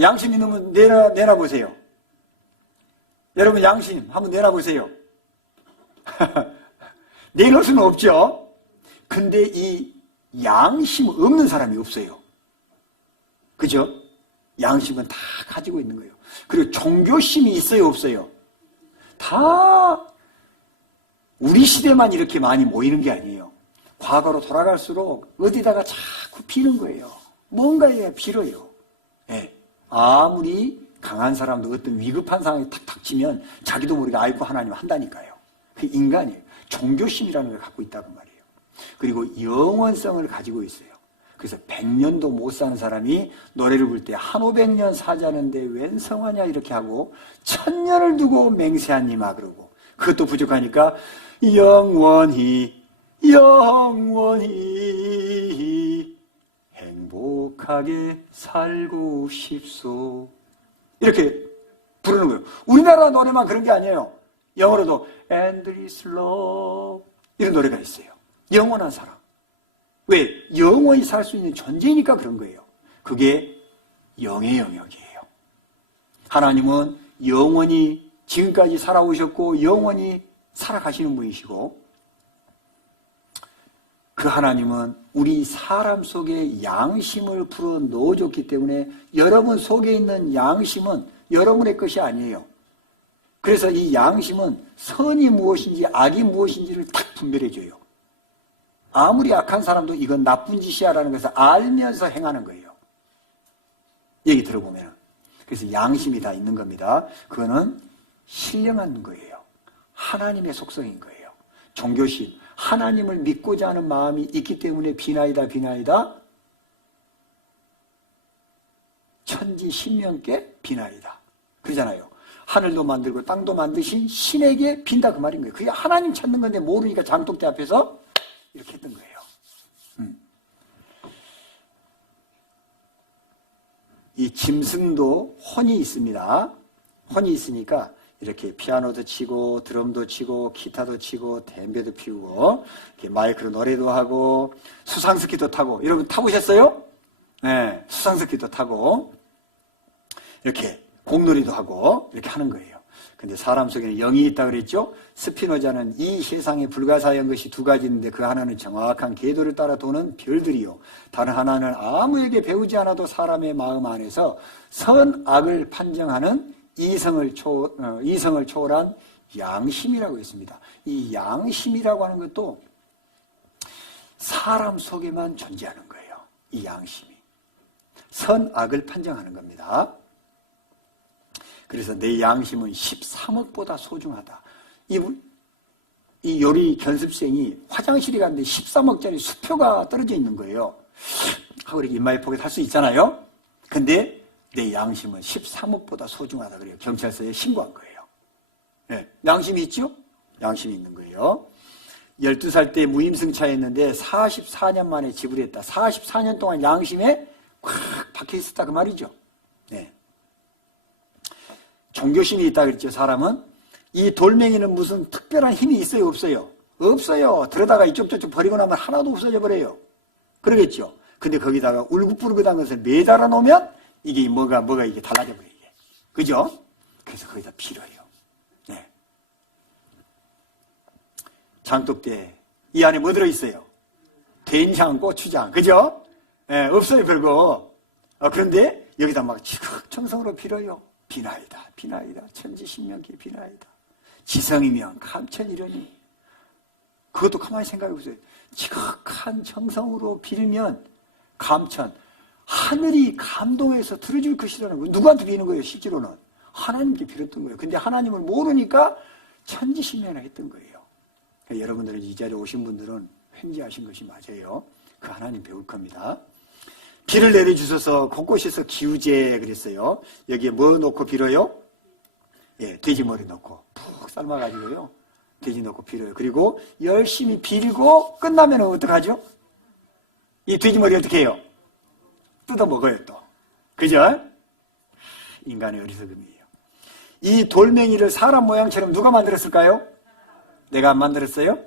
양심 있는 분 내놔보세요. 여러분 양심 한번 내놔보세요. 내놓을 수는 없죠? 근데 이 양심 없는 사람이 없어요. 그죠? 양심은 다 가지고 있는 거예요. 그리고 종교심이 있어요, 없어요? 다 우리 시대만 이렇게 많이 모이는 게 아니에요. 과거로 돌아갈수록 어디다가 자꾸 비는 거예요. 뭔가에 빌어요. 예. 아무리 강한 사람도 어떤 위급한 상황이 탁 닥치면 자기도 모르게 아이고 하나님 한다니까요. 그 인간이에요. 종교심이라는 걸 갖고 있다고 말이에요. 그리고 영원성을 가지고 있어요. 그래서 100년도 못 사는 사람이 노래를 부를 때 한 500년 사자는데 웬 성하냐 이렇게 하고 1000년을 두고 맹세하니마 그러고 그것도 부족하니까 영원히 행복하게 살고 싶소 이렇게 부르는 거예요. 우리나라 노래만 그런 게 아니에요. 영어로도 Endless Love 이런 노래가 있어요. 영원한 사랑. 왜? 영원히 살 수 있는 존재니까 그런 거예요. 그게 영의 영역이에요. 하나님은 영원히 지금까지 살아오셨고 영원히 살아가시는 분이시고 그 하나님은 우리 사람 속에 양심을 불어 넣어줬기 때문에 여러분 속에 있는 양심은 여러분의 것이 아니에요. 그래서 이 양심은 선이 무엇인지 악이 무엇인지를 딱 분별해줘요. 아무리 악한 사람도 이건 나쁜 짓이야 라는 것을 알면서 행하는 거예요. 얘기 들어보면. 그래서 양심이 다 있는 겁니다. 그거는 신령한 거예요. 하나님의 속성인 거예요. 종교심, 하나님을 믿고자 하는 마음이 있기 때문에 비나이다 천지 신명께 비나이다 그러잖아요. 하늘도 만들고 땅도 만드신 신에게 빈다 그 말인 거예요. 그게 하나님 찾는 건데 모르니까 장독대 앞에서 이렇게 했던 거예요. 이 짐승도 혼이 있습니다. 혼이 있으니까 이렇게 피아노도 치고 드럼도 치고 기타도 치고 담배도 피우고 이렇게 마이크로 노래도 하고 수상스키도 타고 여러분 타보셨어요? 네, 수상스키도 타고 이렇게 공놀이도 하고 이렇게 하는 거예요. 근데 사람 속에는 영이 있다고 그랬죠? 스피노자는 이 세상에 불가사의한 것이 두 가지 있는데 그 하나는 정확한 궤도를 따라 도는 별들이요. 다른 하나는 아무에게 배우지 않아도 사람의 마음 안에서 선악을 판정하는 이성을 초월한 양심이라고 했습니다. 이 양심이라고 하는 것도 사람 속에만 존재하는 거예요. 이 양심이. 선악을 판정하는 겁니다. 그래서 내 양심은 13억보다 소중하다. 이 요리 견습생이 화장실에 갔는데 13억짜리 수표가 떨어져 있는 거예요. 하고 이렇게 입마에 포켓 할 수 있잖아요. 근데 내 양심은 13억보다 소중하다 그래요. 경찰서에 신고한 거예요. 네, 양심이 있죠? 양심이 있는 거예요. 12살 때 무임승차했는데 44년 만에 지불했다. 44년 동안 양심에 꽉 박혀 있었다 그 말이죠. 네. 종교심이 있다 그랬죠. 사람은 이 돌멩이는 무슨 특별한 힘이 있어요, 없어요? 없어요. 들어다가 이쪽 저쪽 버리고 나면 하나도 없어져 버려요. 그러겠죠. 근데 거기다가 울긋불긋한 것을 매달아 놓으면 이게 뭐가 이게 달라져 버려요. 그죠? 그래서 거기다 필요해요. 네. 장독대 이 안에 뭐 들어 있어요? 된장, 고추장, 그죠? 네, 없어요, 별거. 그런데 여기다 막 지극정성으로 빌어요. 비나이다, 천지신명께 비나이다. 지성이면 감천이려니. 그것도 가만히 생각해 보세요. 지극한 정성으로 빌면 감천. 하늘이 감동해서 들어줄 것이라는 거예요. 누구한테 비는 거예요? 실제로는 하나님께 빌었던 거예요. 근데 하나님을 모르니까 천지신명했던 거예요. 그러니까 여러분들은 이 자리에 오신 분들은 횡재하신 것이 맞아요. 그 하나님 배울 겁니다. 비를 내려주셔서 곳곳에서 기우제 그랬어요. 여기에 뭐 넣고 빌어요? 예, 돼지머리 넣고 푹 삶아가지고요. 돼지 넣고 빌어요. 그리고 열심히 빌고 끝나면 어떡하죠? 이 돼지머리 어떻게 해요? 뜯어 먹어요 또. 그죠? 인간의 어리석음이에요. 이 돌멩이를 사람 모양처럼 누가 만들었을까요? 내가 안 만들었어요?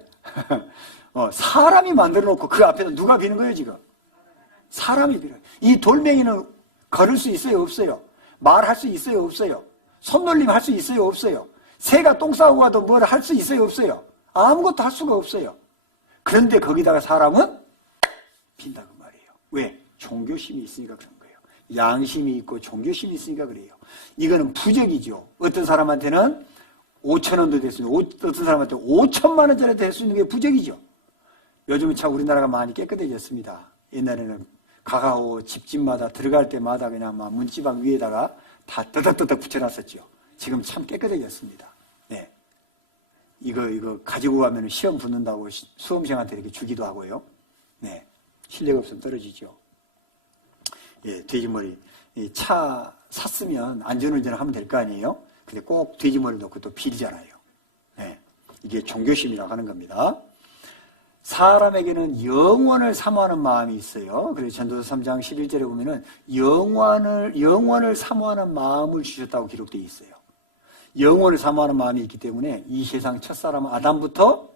사람이 만들어 놓고 그 앞에서 누가 비는 거예요 지금? 사람이 빌어요. 이 돌멩이는 걸을 수 있어요 없어요? 말할 수 있어요 없어요? 손놀림 할 수 있어요 없어요? 새가 똥 싸고 가도 뭘 할 수 있어요 없어요? 아무것도 할 수가 없어요. 그런데 거기다가 사람은 빈다 그 말이에요. 왜? 종교심이 있으니까 그런 거예요. 양심이 있고 종교심이 있으니까 그래요. 이거는 부적이죠. 어떤 사람한테는 5,000원도 될 수 있는, 어떤 사람한테 5천만 원짜리도 될 수 있는 게 부적이죠. 요즘은 참 우리나라가 많이 깨끗해졌습니다. 옛날에는 가가오 집집마다 들어갈 때마다 그냥 막 문지방 위에다가 다 떠덕떠덕 붙여놨었죠. 지금 참 깨끗해졌습니다. 네. 이거 가지고 가면 시험 붙는다고 수험생한테 이렇게 주기도 하고요. 네. 실력 없으면 떨어지죠. 예, 돼지머리. 차 샀으면 안전운전을 하면 될 거 아니에요? 근데 꼭 돼지머리 넣고 또 빌잖아요. 예. 이게 종교심이라고 하는 겁니다. 사람에게는 영원을 사모하는 마음이 있어요. 그래서 전도서 3장 11절에 보면은 영원을 사모하는 마음을 주셨다고 기록되어 있어요. 영원을 사모하는 마음이 있기 때문에 이 세상 첫사람 아담부터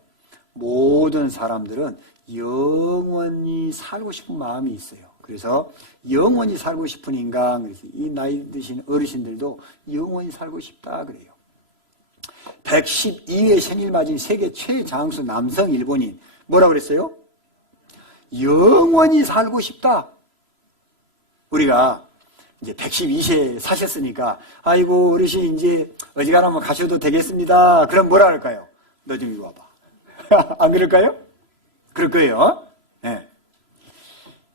모든 사람들은 영원히 살고 싶은 마음이 있어요. 그래서 영원히 살고 싶은 인간, 그래서 이 나이 드신 어르신들도 영원히 살고 싶다 그래요. 112회 생일 맞은 세계 최장수 남성 일본인 뭐라 그랬어요? 영원히 살고 싶다. 우리가 이제 112세 사셨으니까 아이고 어르신 이제 어지간하면 가셔도 되겠습니다. 그럼 뭐라 할까요? 너 좀 이리 와봐. 안 그럴까요? 그럴 거예요. 네.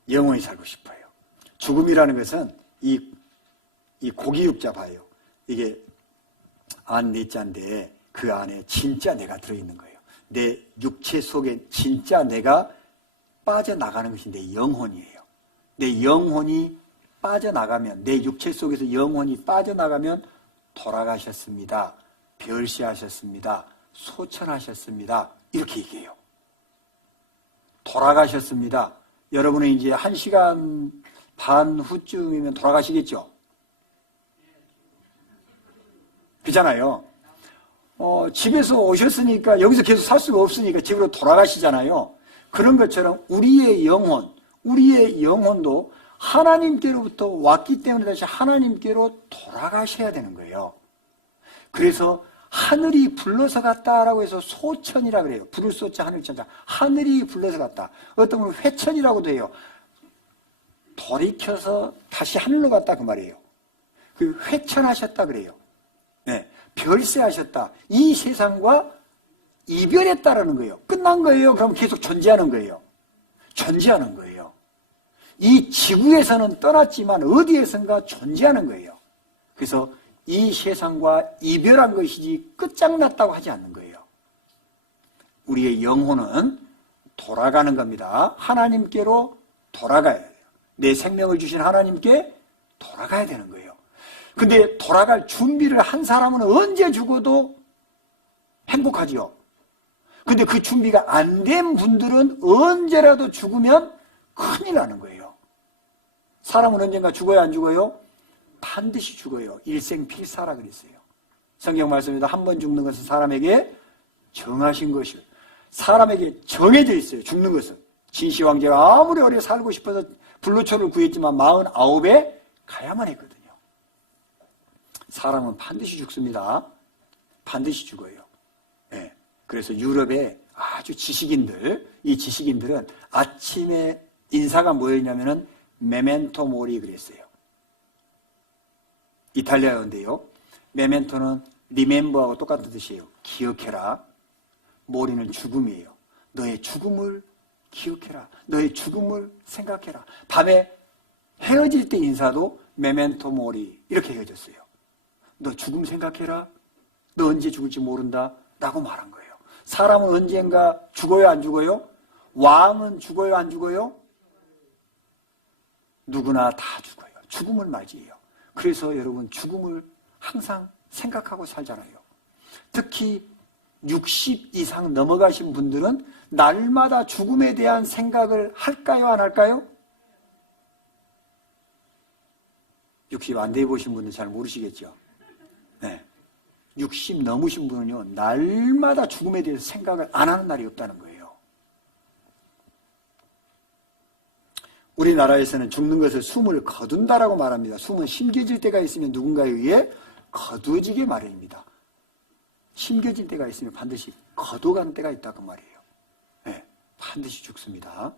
영원히 살고 싶어요. 죽음이라는 것은 이 고기 육자 봐요. 이게 안 네 자인데 그 안에 진짜 내가 들어있는 거예요. 내 육체 속에 진짜 내가 빠져나가는 것이 내 영혼이에요. 내 영혼이 빠져나가면, 내 육체 속에서 영혼이 빠져나가면 돌아가셨습니다. 별세하셨습니다. 소천하셨습니다. 이렇게 얘기해요. 돌아가셨습니다. 여러분은 이제 1시간 반 후쯤이면 돌아가시겠죠? 그렇잖아요. 집에서 오셨으니까 여기서 계속 살 수가 없으니까 집으로 돌아가시잖아요. 그런 것처럼 우리의 영혼도 하나님께로부터 왔기 때문에 다시 하나님께로 돌아가셔야 되는 거예요. 그래서 하늘이 불러서 갔다라고 해서 소천이라 그래요. 불을 쏘자 하늘 천자. 하늘이 불러서 갔다. 어떤 분은 회천이라고도 해요. 돌이켜서 다시 하늘로 갔다 그 말이에요. 그 회천하셨다 그래요. 네, 별세하셨다. 이 세상과 이별했다라는 거예요. 끝난 거예요. 그럼 계속 존재하는 거예요. 존재하는 거예요. 이 지구에서는 떠났지만 어디에선가 존재하는 거예요. 그래서 이 세상과 이별한 것이지 끝장났다고 하지 않는 거예요. 우리의 영혼은 돌아가는 겁니다. 하나님께로 돌아가야 돼요. 내 생명을 주신 하나님께 돌아가야 되는 거예요. 근데 돌아갈 준비를 한 사람은 언제 죽어도 행복하지요. 근데 그 준비가 안 된 분들은 언제라도 죽으면 큰일 나는 거예요. 사람은 언젠가 죽어요, 안 죽어요? 반드시 죽어요. 일생필사라 그랬어요. 성경 말씀입니다. 한 번 죽는 것은 사람에게 정하신 것이에요. 사람에게 정해져 있어요. 죽는 것은. 진시황제가 아무리 오래 살고 싶어서 불로초를 구했지만 49에 가야만 했거든요. 사람은 반드시 죽습니다. 반드시 죽어요. 네. 그래서 유럽의 아주 지식인들, 이 지식인들은 아침에 인사가 뭐였냐면은 메멘토 모리 그랬어요. 이탈리아어인데요. 메멘토는 remember하고 똑같은 뜻이에요. 기억해라. 모리는 죽음이에요. 너의 죽음을 기억해라. 너의 죽음을 생각해라. 밤에 헤어질 때 인사도 메멘토 모리 이렇게 헤어졌어요. 너 죽음 생각해라. 너 언제 죽을지 모른다 라고 말한 거예요. 사람은 언젠가 죽어요 안 죽어요? 왕은 죽어요 안 죽어요? 누구나 다 죽어요. 죽음을 맞이해요. 그래서 여러분 죽음을 항상 생각하고 살잖아요. 특히 60 이상 넘어가신 분들은 날마다 죽음에 대한 생각을 할까요 안 할까요? 60 안 돼 보신 분은 잘 모르시겠죠. 네. 60 넘으신 분은요, 날마다 죽음에 대해서 생각을 안 하는 날이 없다는 거예요. 우리나라에서는 죽는 것을 숨을 거둔다라고 말합니다. 숨은 심겨질 때가 있으면 누군가에 의해 거두어지게 마련입니다. 심겨질 때가 있으면 반드시 거둬가는 때가 있다고 말이에요. 네, 반드시 죽습니다.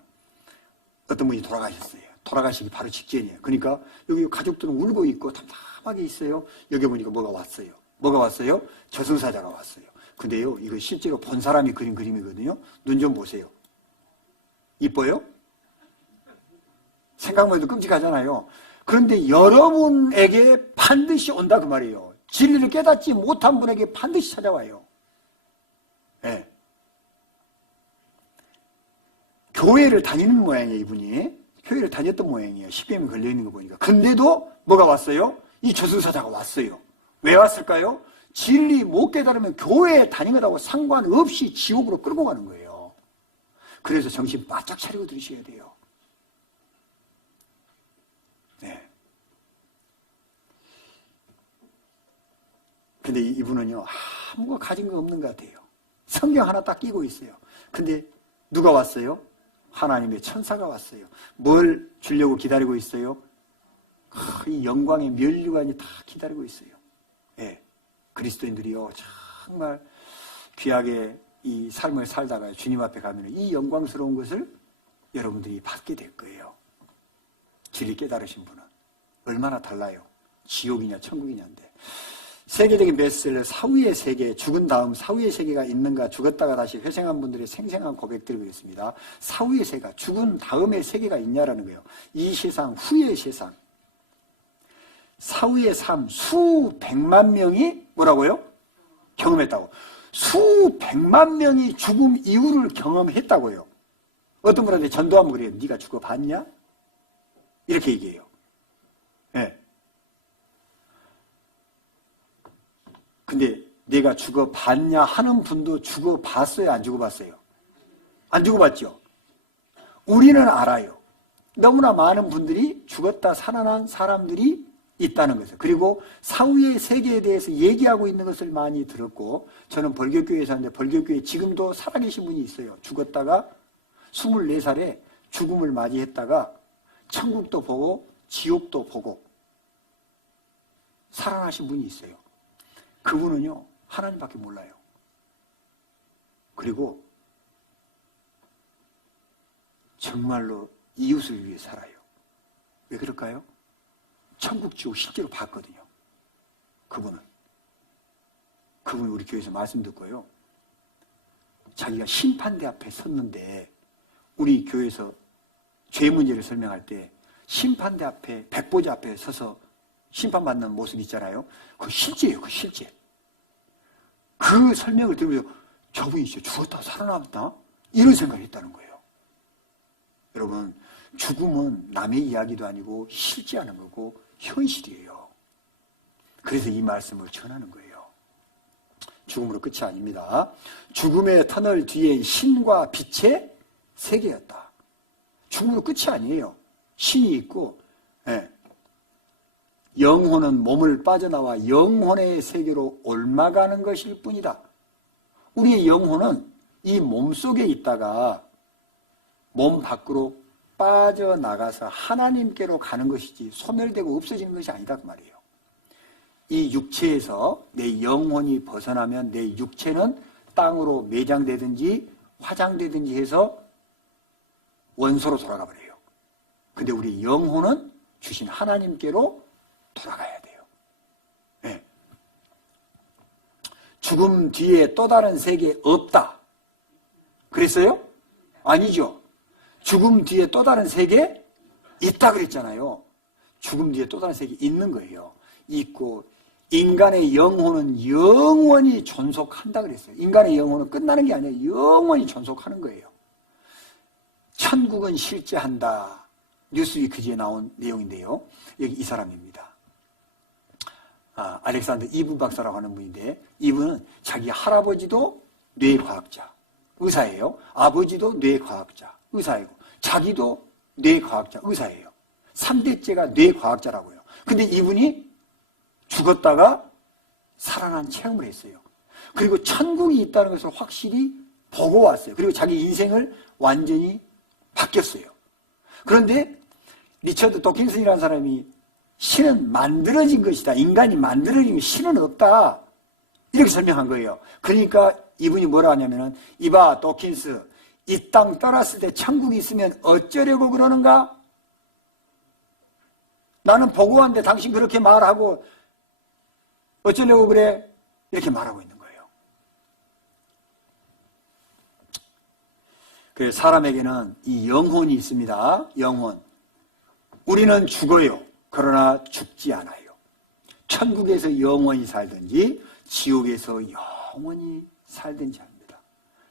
어떤 분이 돌아가셨어요. 돌아가시기 바로 직전이에요. 그러니까 여기 가족들은 울고 있고 담담하게 있어요. 여기 보니까 뭐가 왔어요. 뭐가 왔어요? 저승사자가 왔어요. 근데요, 이거 실제로 본 사람이 그린 그림이거든요. 눈 좀 보세요. 이뻐요? 생각만 해도 끔찍하잖아요. 그런데 여러분에게 반드시 온다 그 말이에요. 진리를 깨닫지 못한 분에게 반드시 찾아와요. 네. 교회를 다니는 모양이에요, 이분이. 교회를 다녔던 모양이에요. 십계명이 걸려있는 거 보니까. 근데도 뭐가 왔어요? 이 저승사자가 왔어요. 왜 왔을까요? 진리 못 깨달으면 교회에 다니는 것하고 상관없이 지옥으로 끌고 가는 거예요. 그래서 정신 바짝 차리고 들으셔야 돼요. 네. 근데 이분은요, 아무거 가진 거 없는 것 같아요. 성경 하나 딱 끼고 있어요. 근데 누가 왔어요? 하나님의 천사가 왔어요. 뭘 주려고 기다리고 있어요? 이 영광의 면류관이 다 기다리고 있어요. 예, 그리스도인들이요, 정말 귀하게 이 삶을 살다가 주님 앞에 가면 이 영광스러운 것을 여러분들이 받게 될 거예요. 진리 깨달으신 분은. 얼마나 달라요? 지옥이냐 천국이냐인데. 세계적인 베스트셀러 사후의 세계, 죽은 다음 사후의 세계가 있는가, 죽었다가 다시 회생한 분들의 생생한 고백들을 보겠습니다. 사후의 세계, 죽은 다음의 세계가 있냐라는 거예요. 이 세상, 후의 세상. 사후의 삶, 수백만 명이 뭐라고요? 경험했다고. 수백만 명이 죽음 이후를 경험했다고요. 어떤 분한테 전도하면 그래요. 네가 죽어봤냐? 이렇게 얘기해요. 네. 근데 내가 죽어봤냐 하는 분도 죽어봤어요? 안 죽어봤어요? 안 죽어봤죠? 우리는 알아요. 너무나 많은 분들이 죽었다 살아난 사람들이 있다는 것을. 그리고 사후의 세계에 대해서 얘기하고 있는 것을 많이 들었고, 저는 벌교교회에 사는데 벌교교회에 지금도 살아계신 분이 있어요. 죽었다가 24살에 죽음을 맞이했다가 천국도 보고 지옥도 보고 살아나신 분이 있어요. 그분은요, 하나님밖에 몰라요. 그리고 정말로 이웃을 위해 살아요. 왜 그럴까요? 천국 지옥 실제로 봤거든요. 그분은 우리 교회에서 말씀 듣고요. 자기가 심판대 앞에 섰는데, 우리 교회에서 죄 문제를 설명할 때 심판대 앞에, 백보자 앞에 서서 심판받는 모습 있잖아요. 그거 실제예요. 그 실제. 그 설명을 들으면서 저분이 진짜 죽었다 살아났다? 이런 생각을 했다는 거예요. 여러분, 죽음은 남의 이야기도 아니고 실제하는 거고 현실이에요. 그래서 이 말씀을 전하는 거예요. 죽음으로 끝이 아닙니다. 죽음의 터널 뒤에 신과 빛의 세계였다. 죽음으로 끝이 아니에요. 신이 있고, 예. 영혼은 몸을 빠져나와 영혼의 세계로 옮아가는 것일 뿐이다. 우리의 영혼은 이 몸 속에 있다가 몸 밖으로 빠져나가서 하나님께로 가는 것이지 소멸되고 없어지는 것이 아니다 그 말이에요. 이 육체에서 내 영혼이 벗어나면 내 육체는 땅으로 매장되든지 화장되든지 해서 원소로 돌아가 버려요. 근데 우리 영혼은 주신 하나님께로 돌아가야 돼요. 네. 죽음 뒤에 또 다른 세계 없다. 그랬어요? 아니죠. 죽음 뒤에 또 다른 세계 있다 그랬잖아요. 죽음 뒤에 또 다른 세계 있는 거예요. 있고 인간의 영혼은 영원히 존속한다 그랬어요. 인간의 영혼은 끝나는 게 아니라 영원히 존속하는 거예요. 천국은 실제한다. 뉴스위크지에 나온 내용인데요. 여기 이 사람입니다. 알렉산더 이분 박사라고 하는 분인데, 이분은 자기 할아버지도 뇌과학자, 의사예요. 아버지도 뇌과학자, 의사이고, 자기도 뇌과학자, 의사예요. 3대째가 뇌과학자라고요. 근데 이분이 죽었다가 살아난 체험을 했어요. 그리고 천국이 있다는 것을 확실히 보고 왔어요. 그리고 자기 인생을 완전히 바뀌었어요. 그런데 리처드 도킨슨이라는 사람이 신은 만들어진 것이다. 인간이 만들어진 것, 신은 없다. 이렇게 설명한 거예요. 그러니까 이분이 뭐라 하냐면은, 이봐 도킨스, 이 땅 떠났을 때 천국이 있으면 어쩌려고 그러는가? 나는 보고 왔는데 당신 그렇게 말하고 어쩌려고 그래? 이렇게 말하고 있는 거예요. 그래서 사람에게는 이 영혼이 있습니다. 영혼. 우리는 죽어요. 그러나 죽지 않아요. 천국에서 영원히 살든지 지옥에서 영원히 살든지 합니다.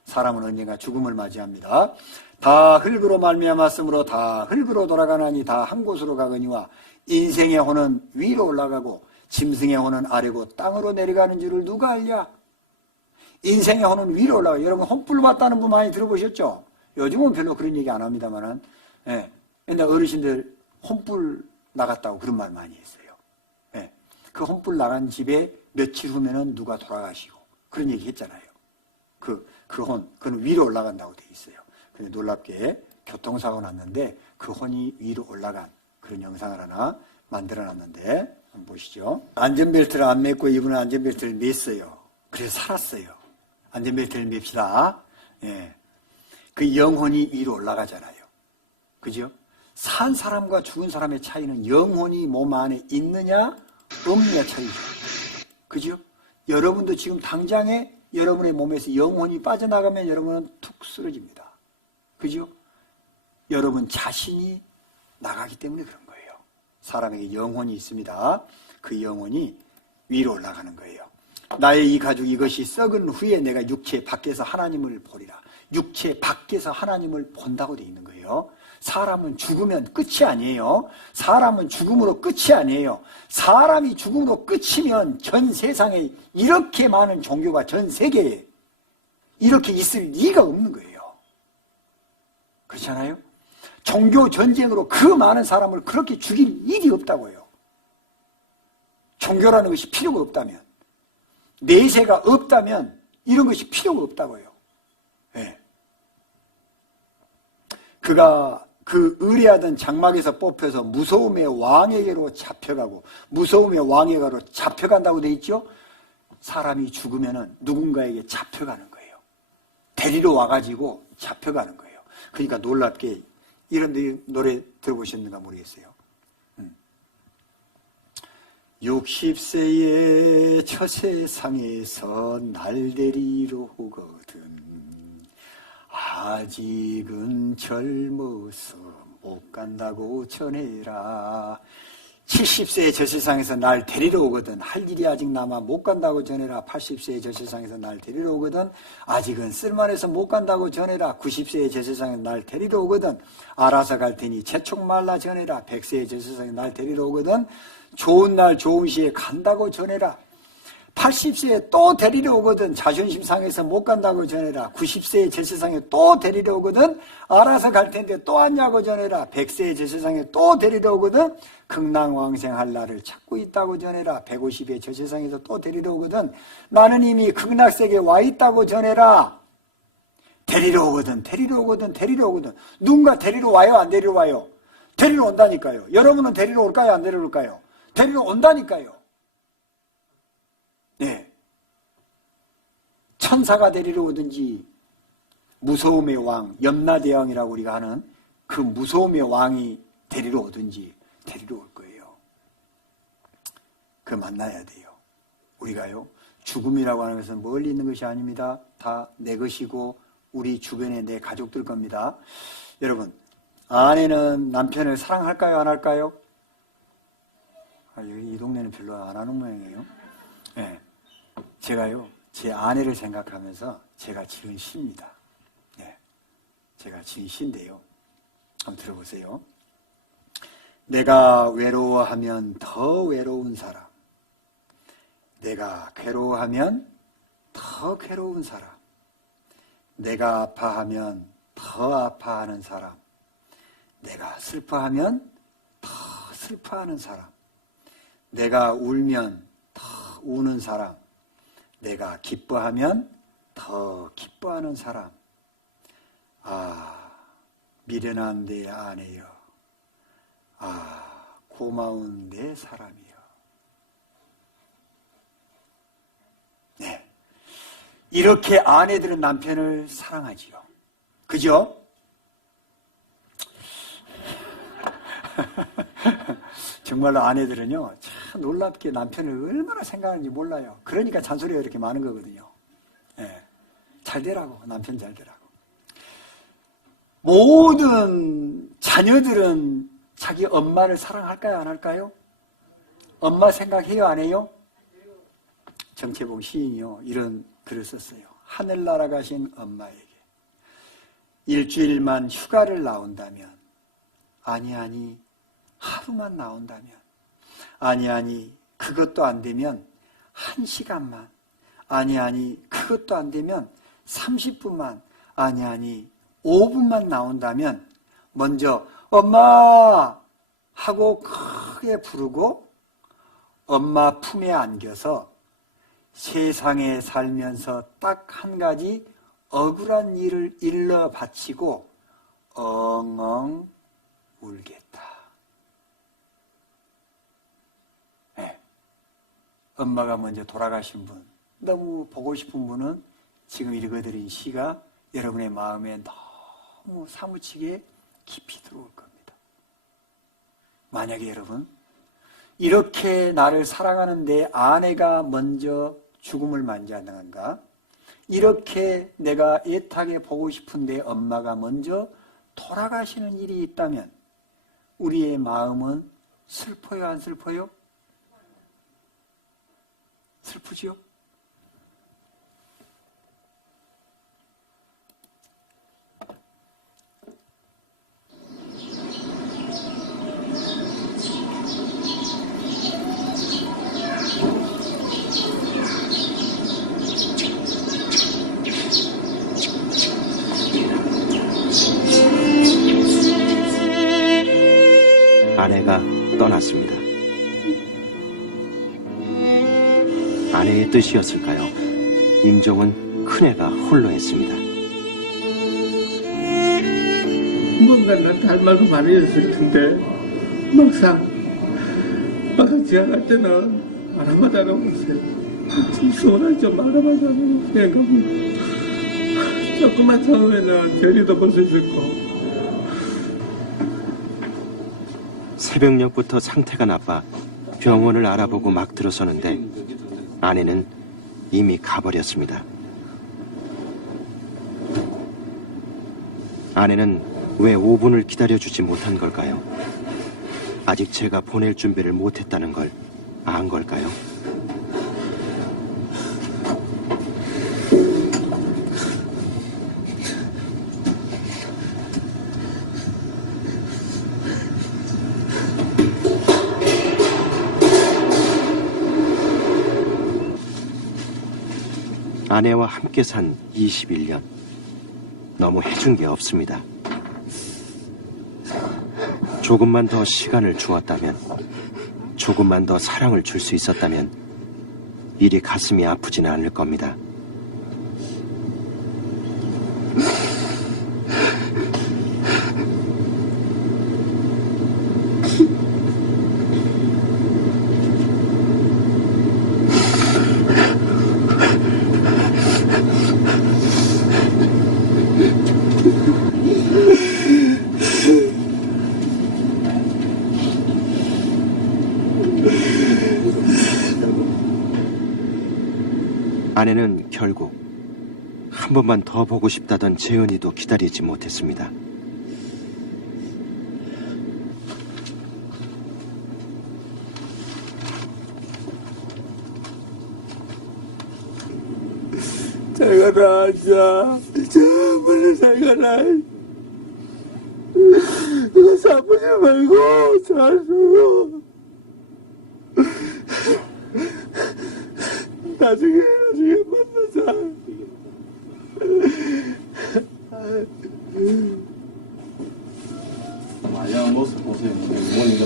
사람은 언젠가 죽음을 맞이합니다. 다 흙으로 말미암았으므로 다 흙으로 돌아가나니 다 한 곳으로 가거니와 인생의 혼은 위로 올라가고 짐승의 혼은 아래고 땅으로 내려가는 줄을 누가 알랴? 인생의 혼은 위로 올라가요. 여러분 혼불 봤다는 분 많이 들어보셨죠? 요즘은 별로 그런 얘기 안 합니다만은, 예. 옛날 어르신들 혼불 나갔다고 그런 말 많이 했어요. 예. 그 혼불 나간 집에 며칠 후면은 누가 돌아가시고 그런 얘기 했잖아요. 그건 위로 올라간다고 돼 있어요. 근데 놀랍게 교통사고 났는데 그 혼이 위로 올라간 그런 영상을 하나 만들어 놨는데 한번 보시죠. 안전벨트를 안 맸고 이분은 안전벨트를 맸어요. 그래서 살았어요. 안전벨트를 맵시다. 예. 그 영혼이 위로 올라가잖아요. 그죠? 산 사람과 죽은 사람의 차이는 영혼이 몸 안에 있느냐 없느냐 차이죠. 그죠? 여러분도 지금 당장에 여러분의 몸에서 영혼이 빠져나가면 여러분은 툭 쓰러집니다. 그죠? 여러분 자신이 나가기 때문에 그런 거예요. 사람에게 영혼이 있습니다. 그 영혼이 위로 올라가는 거예요. 나의 이 가죽 이것이 썩은 후에 내가 육체 밖에서 하나님을 보리라. 육체 밖에서 하나님을 본다고 되어 있는 거예요. 사람은 죽으면 끝이 아니에요. 사람은 죽음으로 끝이 아니에요. 사람이 죽음으로 끝이면 전 세상에 이렇게 많은 종교가 전 세계에 이렇게 있을 리가 없는 거예요. 그렇잖아요? 종교 전쟁으로 그 많은 사람을 그렇게 죽일 일이 없다고요. 종교라는 것이 필요가 없다면, 내세가 없다면 이런 것이 필요가 없다고요. 네. 그가 그 의뢰하던 장막에서 뽑혀서 무서움의 왕에게로 잡혀가고, 무서움의 왕에게로 잡혀간다고 돼 있죠? 사람이 죽으면은 누군가에게 잡혀가는 거예요. 데리러 와가지고 잡혀가는 거예요. 그러니까 놀랍게 이런 노래 들어보셨는가 모르겠어요. 60세의 저 세상에서 날 데리러 오거든 아직은 젊어서 못 간다고 전해라. 70세의 저 세상에서 날 데리러 오거든 할 일이 아직 남아 못 간다고 전해라. 80세의 저 세상에서 날 데리러 오거든 아직은 쓸만해서 못 간다고 전해라. 90세의 저 세상에서 날 데리러 오거든 알아서 갈 테니 재촉 말라 전해라. 100세의 저 세상에서 날 데리러 오거든 좋은 날 좋은 시에 간다고 전해라. 80세에 또 데리러 오거든 자존심 상해서 못 간다고 전해라. 90세에 저 세상에 또 데리러 오거든 알아서 갈 텐데 또 왔냐고 전해라. 100세에 저 세상에 또 데리러 오거든 극락왕생할 날을 찾고 있다고 전해라. 150에 저 세상에서 또 데리러 오거든 나는 이미 극락세계에 와 있다고 전해라. 데리러 오거든 데리러 오거든 데리러 오거든. 누군가 데리러 와요 안 데리러 와요? 데리러 온다니까요. 여러분은 데리러 올까요 안 데리러 올까요? 데리러 온다니까요. 네. 천사가 데리러 오든지 무서움의 왕, 염라대왕이라고 우리가 하는 그 무서움의 왕이 데리러 오든지 데리러 올 거예요. 그 만나야 돼요. 우리가요, 죽음이라고 하는 것은 멀리 있는 것이 아닙니다. 다 내 것이고 우리 주변에 내 가족들 겁니다. 여러분, 아내는 남편을 사랑할까요, 안 할까요? 여기 이 동네는 별로 안 하는 모양이에요. 네. 제가요, 제 아내를 생각하면서 제가 지은 시입니다. 네. 제가 지은 시인데요. 한번 들어보세요. 내가 외로워하면 더 외로운 사람, 내가 괴로워하면 더 괴로운 사람, 내가 아파하면 더 아파하는 사람, 내가 슬퍼하면 더 슬퍼하는 사람, 내가 울면 더 우는 사람, 내가 기뻐하면 더 기뻐하는 사람. 아, 미련한 내 아내여, 아, 고마운 내 사람이여. 네, 이렇게 아내들은 남편을 사랑하지요. 그죠? 정말로 아내들은요, 참 놀랍게 남편을 얼마나 생각하는지 몰라요. 그러니까 잔소리가 이렇게 많은 거거든요. 네, 잘 되라고, 남편 잘 되라고. 모든 자녀들은 자기 엄마를 사랑할까요, 안 할까요? 엄마 생각해요, 안 해요? 정채봉 시인이요, 이런 글을 썼어요. 하늘나라 가신 엄마에게 일주일만 휴가를 나온다면, 아니 하루만 나온다면, 아니 그것도 안 되면 1시간만, 아니 그것도 안 되면 30분만, 아니 5분만 나온다면 먼저 엄마 하고 크게 부르고 엄마 품에 안겨서 세상에 살면서 딱 한 가지 억울한 일을 일러 바치고 엉엉 울겠다. 네. 엄마가 먼저 돌아가신 분, 너무 보고 싶은 분은 지금 읽어드린 시가 여러분의 마음에 너무 사무치게 깊이 들어올 겁니다. 만약에 여러분, 이렇게 나를 사랑하는 내 아내가 먼저 죽음을 맞이하는가, 이렇게 내가 애타게 보고 싶은 내 엄마가 먼저 돌아가시는 일이 있다면 우리의 마음은 슬퍼요, 안 슬퍼요? 슬프지요? 아내가 떠났습니다. 아내의 뜻이었을까요? 임종은 큰애가 홀로 했습니다. 뭔가 난 닮아서 말이었을 텐데 막상 지나갈 때는 알아봐달라고 했어요. 좀 서운하죠. 알아봐달라고 생각하면 조금만 처음에는 제리도 볼 수 있을 거. 새벽녘부터 상태가 나빠 병원을 알아보고 막 들어서는데 아내는 이미 가버렸습니다. 아내는 왜 5분을 기다려주지 못한 걸까요? 아직 제가 보낼 준비를 못했다는 걸 안 걸까요? 아내와 함께 산 21년. 너무 해준 게 없습니다. 조금만 더 시간을 주었다면, 조금만 더 사랑을 줄 수 있었다면 이리 가슴이 아프지는 않을 겁니다. 아내는 결국 한 번만 더 보고 싶다던 재은이도 기다리지 못했습니다. 잘 가라, 진짜. 정말 잘 가라. 이거 사부지 말고 잘 살고. 나중에 만나자. 마지막 모습 보세요. 어머니가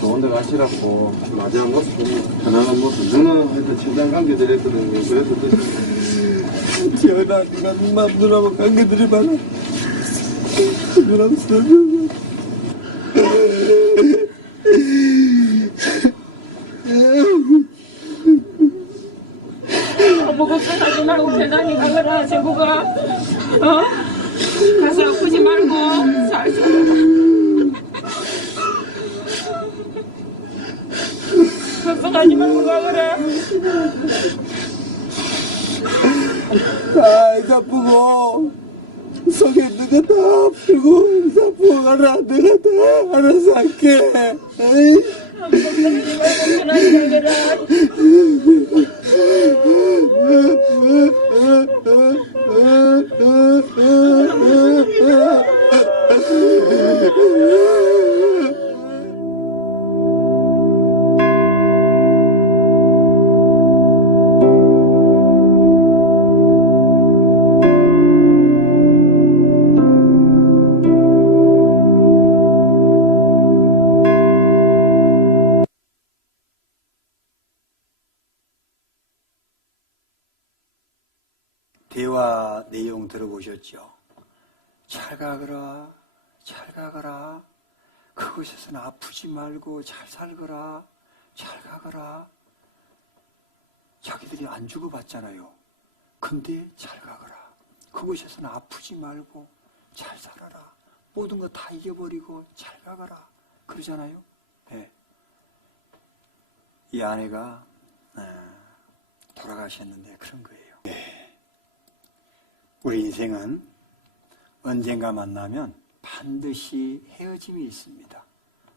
좋은 데 가시라고 마지막 모습 보면 편안한 모습. 저는 하여튼 최대한 관계 드렸거든요. 그래서 또 지연아, 네가 맘 누나만 관계 들이봐라. 누나만 쓰러져. 아무것도 하지 말고 대단히 가거라, 제국아. 어? 가서 아프지 말고 잘 살아라. 걱정하지 말고 가거라. 다 아프고 속에 있는 거 다 풀고 사부어 가라. 내가 다 알아서 할게. 에이. 걱정하지 말고 편하게 가거라. 대화 내용 들어보셨죠? 잘 가거라, 잘 가거라. 그곳에서는 아프지 말고 잘 살거라, 잘 가거라. 자기들이 안 주고받잖아요. 근데 잘 가거라. 그곳에서는 아프지 말고 잘 살아라. 모든 거 다 이겨버리고 잘 가거라. 그러잖아요. 네. 이 아내가 돌아가셨는데 그런 거예요. 네. 우리 인생은 언젠가 만나면 반드시 헤어짐이 있습니다.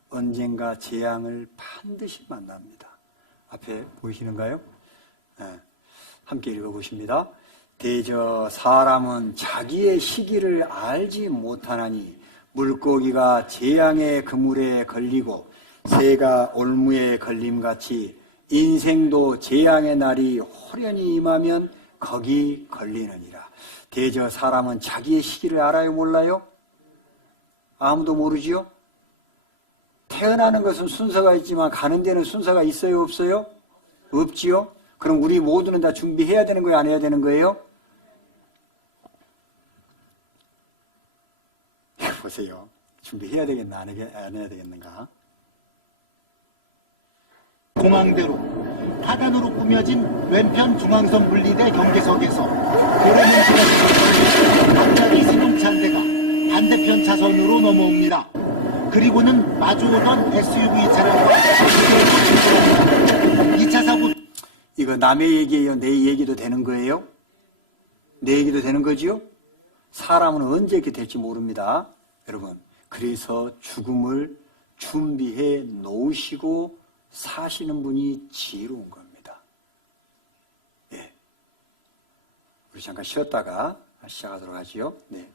언젠가 재앙을 반드시 만납니다. 앞에 보이시는가요? 네. 함께 읽어보십니다. 대저 사람은 자기의 시기를 알지 못하나니 물고기가 재앙의 그물에 걸리고 새가 올무에 걸림같이 인생도 재앙의 날이 호련히 임하면 거기 걸리느니라. 대저 사람은 자기의 시기를 알아요, 몰라요? 아무도 모르지요? 태어나는 것은 순서가 있지만 가는 데는 순서가 있어요, 없어요? 없지요? 그럼 우리 모두는 다 준비해야 되는 거예요, 안 해야 되는 거예요? 보세요. 준비해야 되겠나, 안 해야 되겠는가? 공항대로 하단으로 꾸며진 왼편 중앙선 분리대 경계석에서 도로는 지나치고 갑자기 승용차 한 대가 반대편 차선으로 넘어옵니다. 그리고는 마주오던 SUV 차량과 2차 사고. 이거 남의 얘기예요? 내 얘기도 되는 거예요? 내 얘기도 되는 거지요? 사람은 언제 이렇게 될지 모릅니다. 여러분, 그래서 죽음을 준비해 놓으시고 사시는 분이 지혜로운 겁니다. 네. 우리 잠깐 쉬었다가 시작하도록 하지요. 네.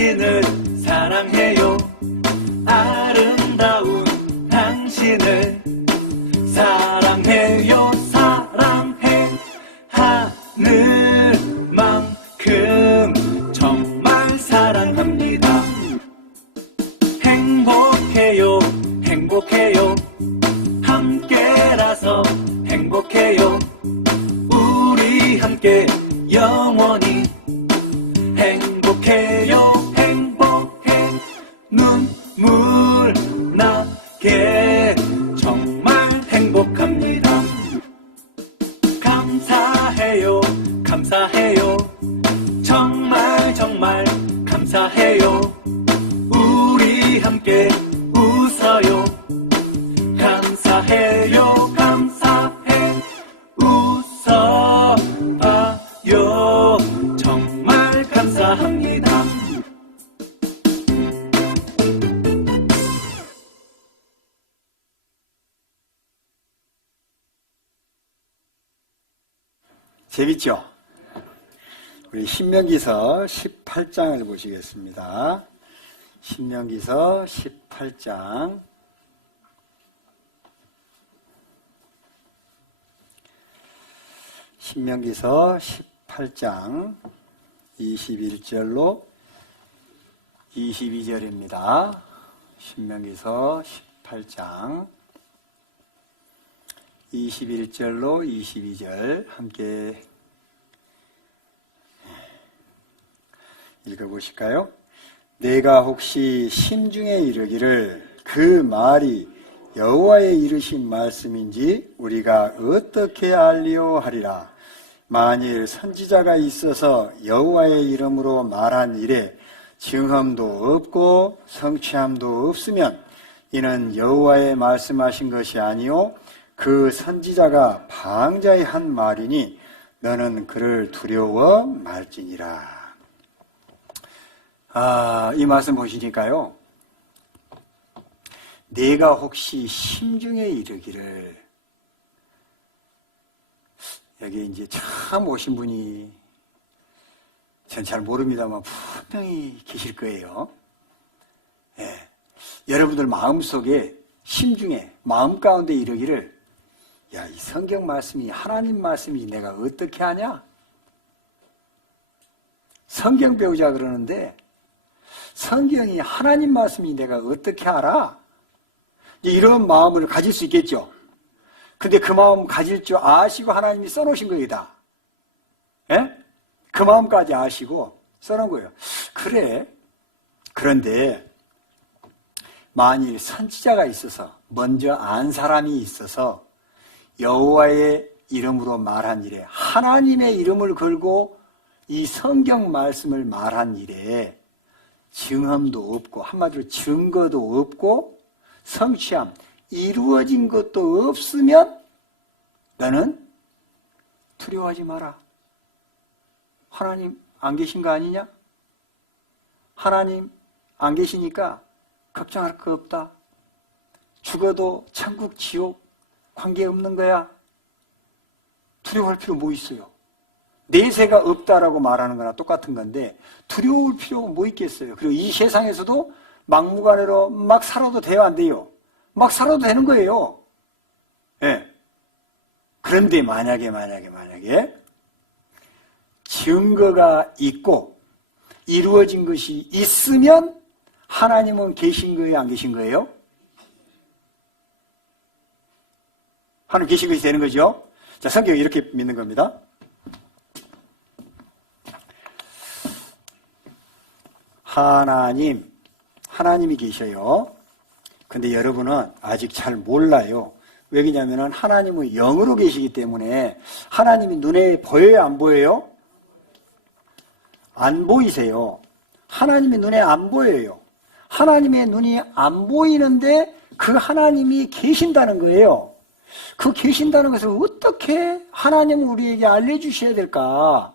당신을 사랑해요. 아름다운 당신을 사랑해요. 사랑해 하늘만큼 정말 사랑합니다. 행복해요. 행복해요. 함께라서 행복해요. 우리 함께 영원히 행복해요. 행복해 눈물 나게 정말 행복합니다. 감사해요. 감사해요. 정말 정말 감사해요. 우리 함께 웃어요. 감사해요. 감사해 웃어봐요. 정말 감사합니다. 재밌죠? 우리 신명기서 18장을 보시겠습니다. 신명기서 18장. 신명기서 18장 21절로 22절입니다. 신명기서 18장 21절로 22절 함께 읽어보실까요? 내가 혹시 심중에 이르기를 그 말이 여호와의 이르신 말씀인지 우리가 어떻게 알리오 하리라. 만일 선지자가 있어서 여호와의 이름으로 말한 일에 증언도 없고 성취함도 없으면 이는 여호와의 말씀하신 것이 아니요 그 선지자가 방자히 한 말이니 너는 그를 두려워 말지니라. 이 말씀 보시니까요. 내가 혹시 심중에 이르기를, 여기 이제 처음 오신 분이 전 잘 모릅니다만 분명히 계실 거예요. 예. 여러분들 마음속에 심중에 마음 가운데 이르기를 야, 이 성경 말씀이 하나님 말씀이 내가 어떻게 하냐? 성경 배우자 그러는데 성경이 하나님 말씀이 내가 어떻게 알아? 이런 마음을 가질 수 있겠죠. 근데 그 마음 가질 줄 아시고 하나님이 써놓으신 거이다. 예? 그 마음까지 아시고 써놓은 거예요. 그래. 그런데 만일 선지자가 있어서 먼저 안 사람이 있어서 여호와의 이름으로 말한 일에 하나님의 이름을 걸고 이 성경 말씀을 말한 일에 증언도 없고 한마디로 증거도 없고 성취함, 이루어진 것도 없으면 너는 두려워하지 마라. 하나님 안 계신 거 아니냐? 하나님 안 계시니까 걱정할 거 없다. 죽어도 천국, 지옥 관계없는 거야. 두려워할 필요 뭐 있어요? 내세가 없다라고 말하는 거나 똑같은 건데 두려울 필요가 뭐 있겠어요? 그리고 이 세상에서도 막무가내로 막 살아도 돼요, 안 돼요? 막 살아도 되는 거예요. 예. 그런데 만약에 증거가 있고 이루어진 것이 있으면 하나님은 계신 거예요, 안 계신 거예요? 하나님 계신 것이 되는 거죠. 자, 성경이 이렇게 믿는 겁니다. 하나님이 계셔요. 근데 여러분은 아직 잘 몰라요. 왜냐하면 하나님은 영으로 계시기 때문에 하나님이 눈에 보여요, 안 보여요? 안 보이세요. 하나님이 눈에 안 보여요. 하나님의 눈이 안 보이는데 그 하나님이 계신다는 거예요. 그 계신다는 것을 어떻게 하나님은 우리에게 알려주셔야 될까?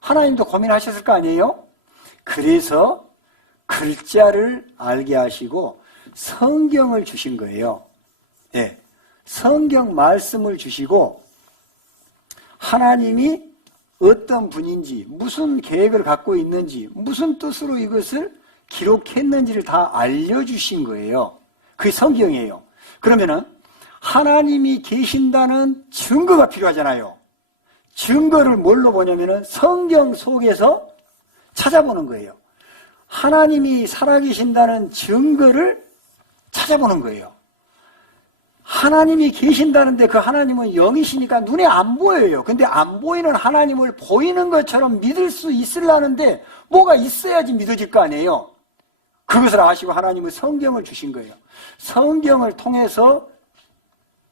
하나님도 고민하셨을 거 아니에요? 그래서 글자를 알게 하시고 성경을 주신 거예요. 네. 성경 말씀을 주시고 하나님이 어떤 분인지 무슨 계획을 갖고 있는지 무슨 뜻으로 이것을 기록했는지를 다 알려주신 거예요. 그게 성경이에요. 그러면은 하나님이 계신다는 증거가 필요하잖아요. 증거를 뭘로 보냐면은 성경 속에서 찾아보는 거예요. 하나님이 살아계신다는 증거를 찾아보는 거예요. 하나님이 계신다는데 그 하나님은 영이시니까 눈에 안 보여요. 근데 안 보이는 하나님을 보이는 것처럼 믿을 수 있으려는데 뭐가 있어야지 믿어질 거 아니에요. 그것을 아시고 하나님은 성경을 주신 거예요. 성경을 통해서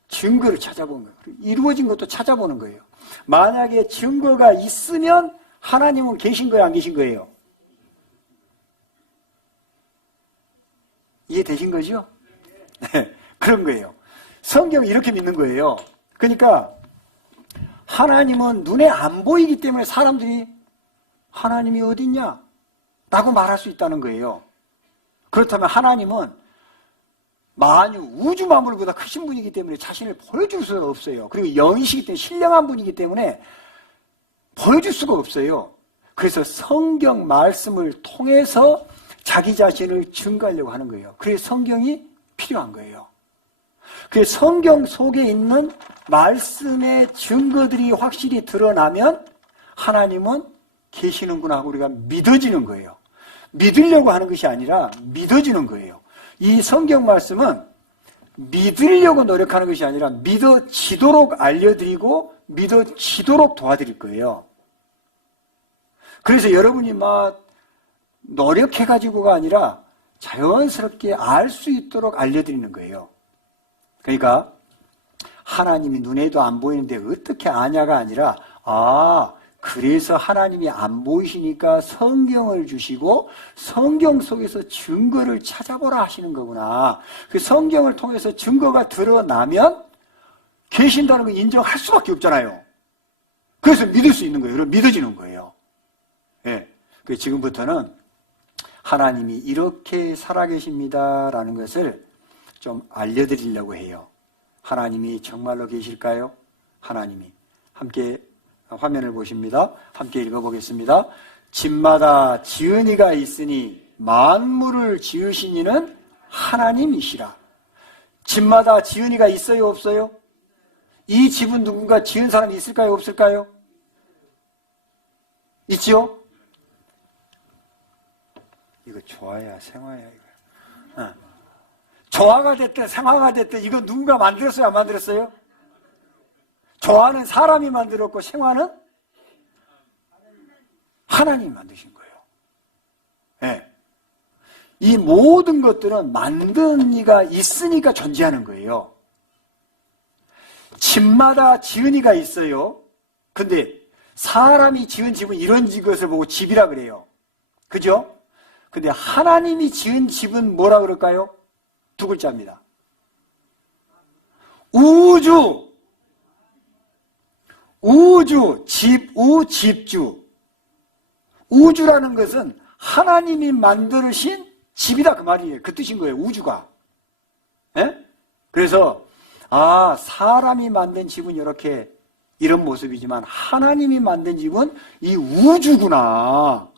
증거를 찾아보는 거예요. 이루어진 것도 찾아보는 거예요. 만약에 증거가 있으면 하나님은 계신 거예요, 안 계신 거예요? 이해되신 거죠? 네, 그런 거예요. 성경을 이렇게 믿는 거예요. 그러니까 하나님은 눈에 안 보이기 때문에 사람들이 하나님이 어딨냐? 라고 말할 수 있다는 거예요. 그렇다면 하나님은 만유, 우주 만물보다 크신 분이기 때문에 자신을 보여줄 수가 없어요. 그리고 영이시기 때문에 신령한 분이기 때문에 보여줄 수가 없어요. 그래서 성경 말씀을 통해서 자기 자신을 증거하려고 하는 거예요. 그래서 성경이 필요한 거예요. 그래서 성경 속에 있는 말씀의 증거들이 확실히 드러나면 하나님은 계시는구나 하고 우리가 믿어지는 거예요. 믿으려고 하는 것이 아니라 믿어지는 거예요. 이 성경 말씀은 믿으려고 노력하는 것이 아니라 믿어지도록 알려드리고 믿어지도록 도와드릴 거예요. 그래서 여러분이 막 노력해가지고가 아니라 자연스럽게 알 수 있도록 알려드리는 거예요. 그러니까 하나님이 눈에도 안 보이는데 어떻게 아냐가 아니라 그래서 하나님이 안 보이시니까 성경을 주시고 성경 속에서 증거를 찾아보라 하시는 거구나. 그 성경을 통해서 증거가 드러나면 계신다는 걸 인정할 수밖에 없잖아요. 그래서 믿을 수 있는 거예요. 그럼 믿어지는 거예요. 예. 그 지금부터는 하나님이 이렇게 살아계십니다라는 것을 좀 알려드리려고 해요. 하나님이 정말로 계실까요? 하나님이. 함께 화면을 보십니다. 함께 읽어보겠습니다. 집마다 지은이가 있으니 만물을 지으신 이는 하나님이시라. 집마다 지은이가 있어요, 없어요? 이 집은 누군가 지은 사람이 있을까요, 없을까요? 있지요? 이거 조화야, 생화야, 이거. 조화가 됐든 생화가 됐든 이거 누군가 만들었어요, 안 만들었어요? 조화는 사람이 만들었고 생화는 하나님이 만드신 거예요. 네. 이 모든 것들은 만든 이가 있으니까 존재하는 거예요. 집마다 지은 이가 있어요. 근데 사람이 지은 집은 이런 것을 보고 집이라 그래요. 그죠? 근데 하나님이 지은 집은 뭐라 그럴까요? 두 글자입니다. 우주, 집우, 집주. 우주라는 것은 하나님이 만드신 집이다 그 말이에요. 그 뜻인 거예요. 우주가. 예? 그래서 사람이 만든 집은 이런 모습이지만 하나님이 만든 집은 이 우주구나.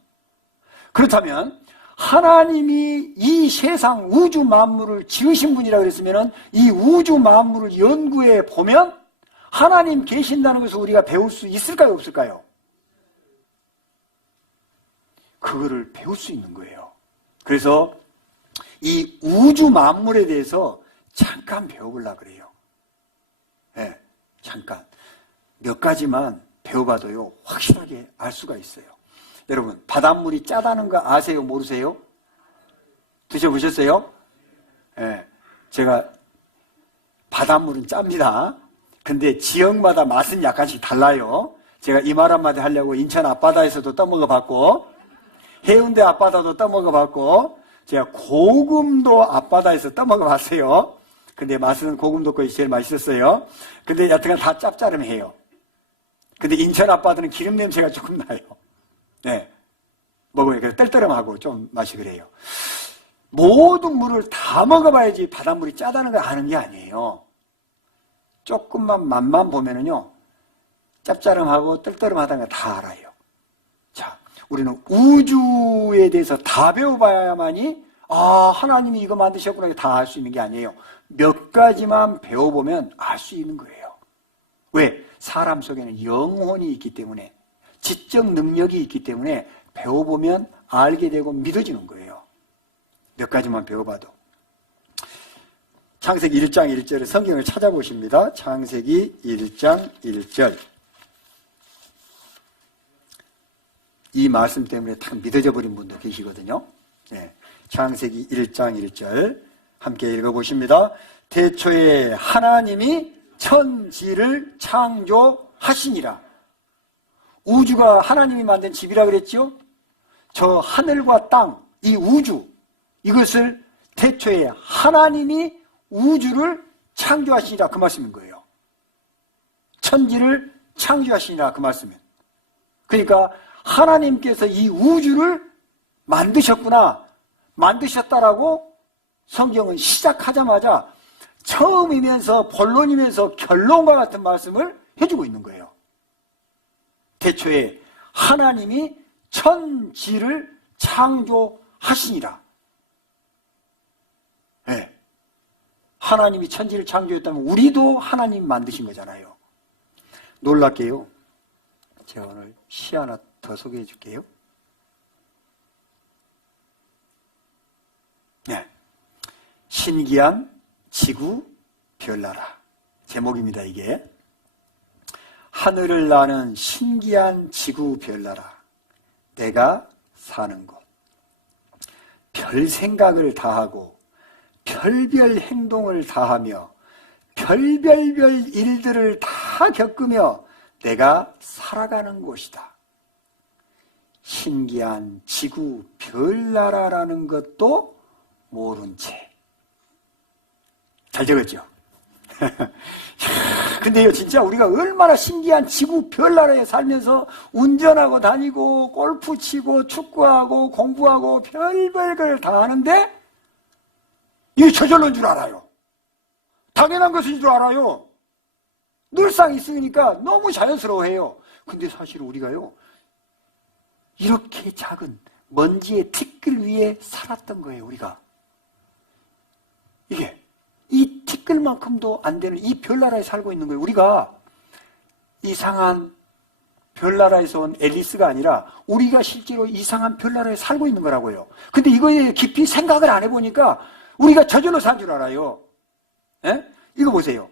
그렇다면 하나님이 이 세상 우주 만물을 지으신 분이라 그랬으면 이 우주 만물을 연구해 보면 하나님 계신다는 것을 우리가 배울 수 있을까요, 없을까요? 그거를 배울 수 있는 거예요. 그래서 이 우주 만물에 대해서 잠깐 배워보려고 그래요. 네, 잠깐. 몇 가지만 배워봐도요, 확실하게 알 수가 있어요. 여러분, 바닷물이 짜다는 거 아세요, 모르세요? 드셔보셨어요? 네, 제가 바닷물은 짭니다. 근데 지역마다 맛은 약간씩 달라요. 제가 이 말 한마디 하려고 인천 앞바다에서도 떠먹어봤고 해운대 앞바다도 떠먹어봤고 제가 고금도 앞바다에서 떠먹어봤어요. 근데 맛은 고금도 것이 제일 맛있었어요. 근데 여튼간 다 짭짤해요. 근데 인천 앞바다는 기름 냄새가 조금 나요. 네, 먹으니까 떨떠름하고 좀 맛이 그래요. 모든 물을 다 먹어봐야지 바닷물이 짜다는 걸 아는 게 아니에요. 조금만 맛만 보면은요, 짭짤함하고 떨떠름하다는 걸 다 알아요. 자, 우리는 우주에 대해서 다 배워봐야만이 하나님이 이거 만드셨구나 다 알 수 있는 게 아니에요. 몇 가지만 배워보면 알 수 있는 거예요. 왜? 사람 속에는 영혼이 있기 때문에, 지적 능력이 있기 때문에 배워보면 알게 되고 믿어지는 거예요. 몇 가지만 배워봐도. 창세기 1장 1절에 성경을 찾아보십니다. 창세기 1장 1절. 이 말씀 때문에 탁 믿어져 버린 분도 계시거든요. 네. 창세기 1장 1절 함께 읽어보십니다. 태초에 하나님이 천지를 창조하시니라. 우주가 하나님이 만든 집이라 그랬죠? 저 하늘과 땅, 이 우주, 이것을 태초에 하나님이 우주를 창조하시니라 그 말씀인 거예요. 천지를 창조하시니라 그 말씀이에요. 그러니까 하나님께서 이 우주를 만드셨구나, 만드셨다라고 성경은 시작하자마자 처음이면서 본론이면서 결론과 같은 말씀을 해주고 있는 거예요. 태초에 하나님이 천지를 창조하시니라. 네. 하나님이 천지를 창조했다면 우리도 하나님 만드신 거잖아요. 놀랍게요. 제가 오늘 시 하나 더 소개해 줄게요. 네. 신기한 지구 별나라. 제목입니다, 이게. 하늘을 나는 신기한 지구 별나라. 내가 사는 곳. 별 생각을 다하고 별별 행동을 다하며 별별별 일들을 다 겪으며 내가 살아가는 곳이다. 신기한 지구 별나라라는 것도 모른 채. 잘 적었죠? 근데요, 진짜 우리가 얼마나 신기한 지구 별나라에 살면서 운전하고 다니고 골프 치고 축구하고 공부하고 별별 걸 다 하는데 이게 저절로인 줄 알아요. 당연한 것인 줄 알아요. 늘상 있으니까 너무 자연스러워해요. 근데 사실 우리가요, 이렇게 작은 먼지의 티끌 위에 살았던 거예요, 우리가. 이게 이 티끌만큼도 안 되는 이 별나라에 살고 있는 거예요. 우리가 이상한 별나라에서 온 앨리스가 아니라 우리가 실제로 이상한 별나라에 살고 있는 거라고요. 근데 이거에 깊이 생각을 안 해보니까 우리가 저절로 산 줄 알아요. 예? 이거 보세요.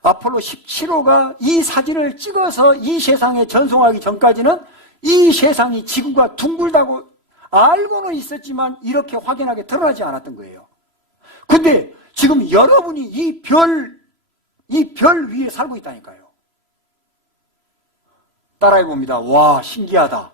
아폴로 17호가 이 사진을 찍어서 이 세상에 전송하기 전까지는 이 세상이 지구가 둥글다고 알고는 있었지만 이렇게 확연하게 드러나지 않았던 거예요. 근데 지금 여러분이 이 별 위에 살고 있다니까요. 따라해봅니다. 와, 신기하다.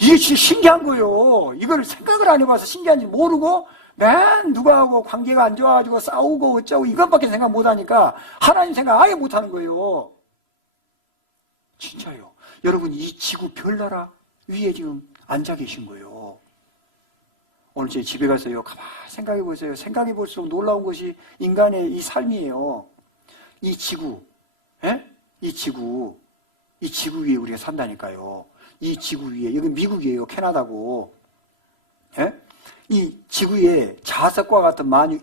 이게 진짜 신기한 거예요. 이걸 생각을 안 해봐서 신기한지 모르고 맨 누구하고 관계가 안 좋아가지고 싸우고 어쩌고 이것밖에 생각 못하니까 하나님 생각 아예 못하는 거예요. 진짜요. 여러분 이 지구 별나라 위에 지금 앉아 계신 거예요. 오늘 제 집에 가서요, 가만히 생각해 보세요. 생각해 볼수록 놀라운 것이 인간의 이 삶이에요. 이 지구, 이 지구 위에 우리가 산다니까요. 이 지구 위에, 여기 미국이에요. 캐나다고. 이 지구의 자석과 같은 만유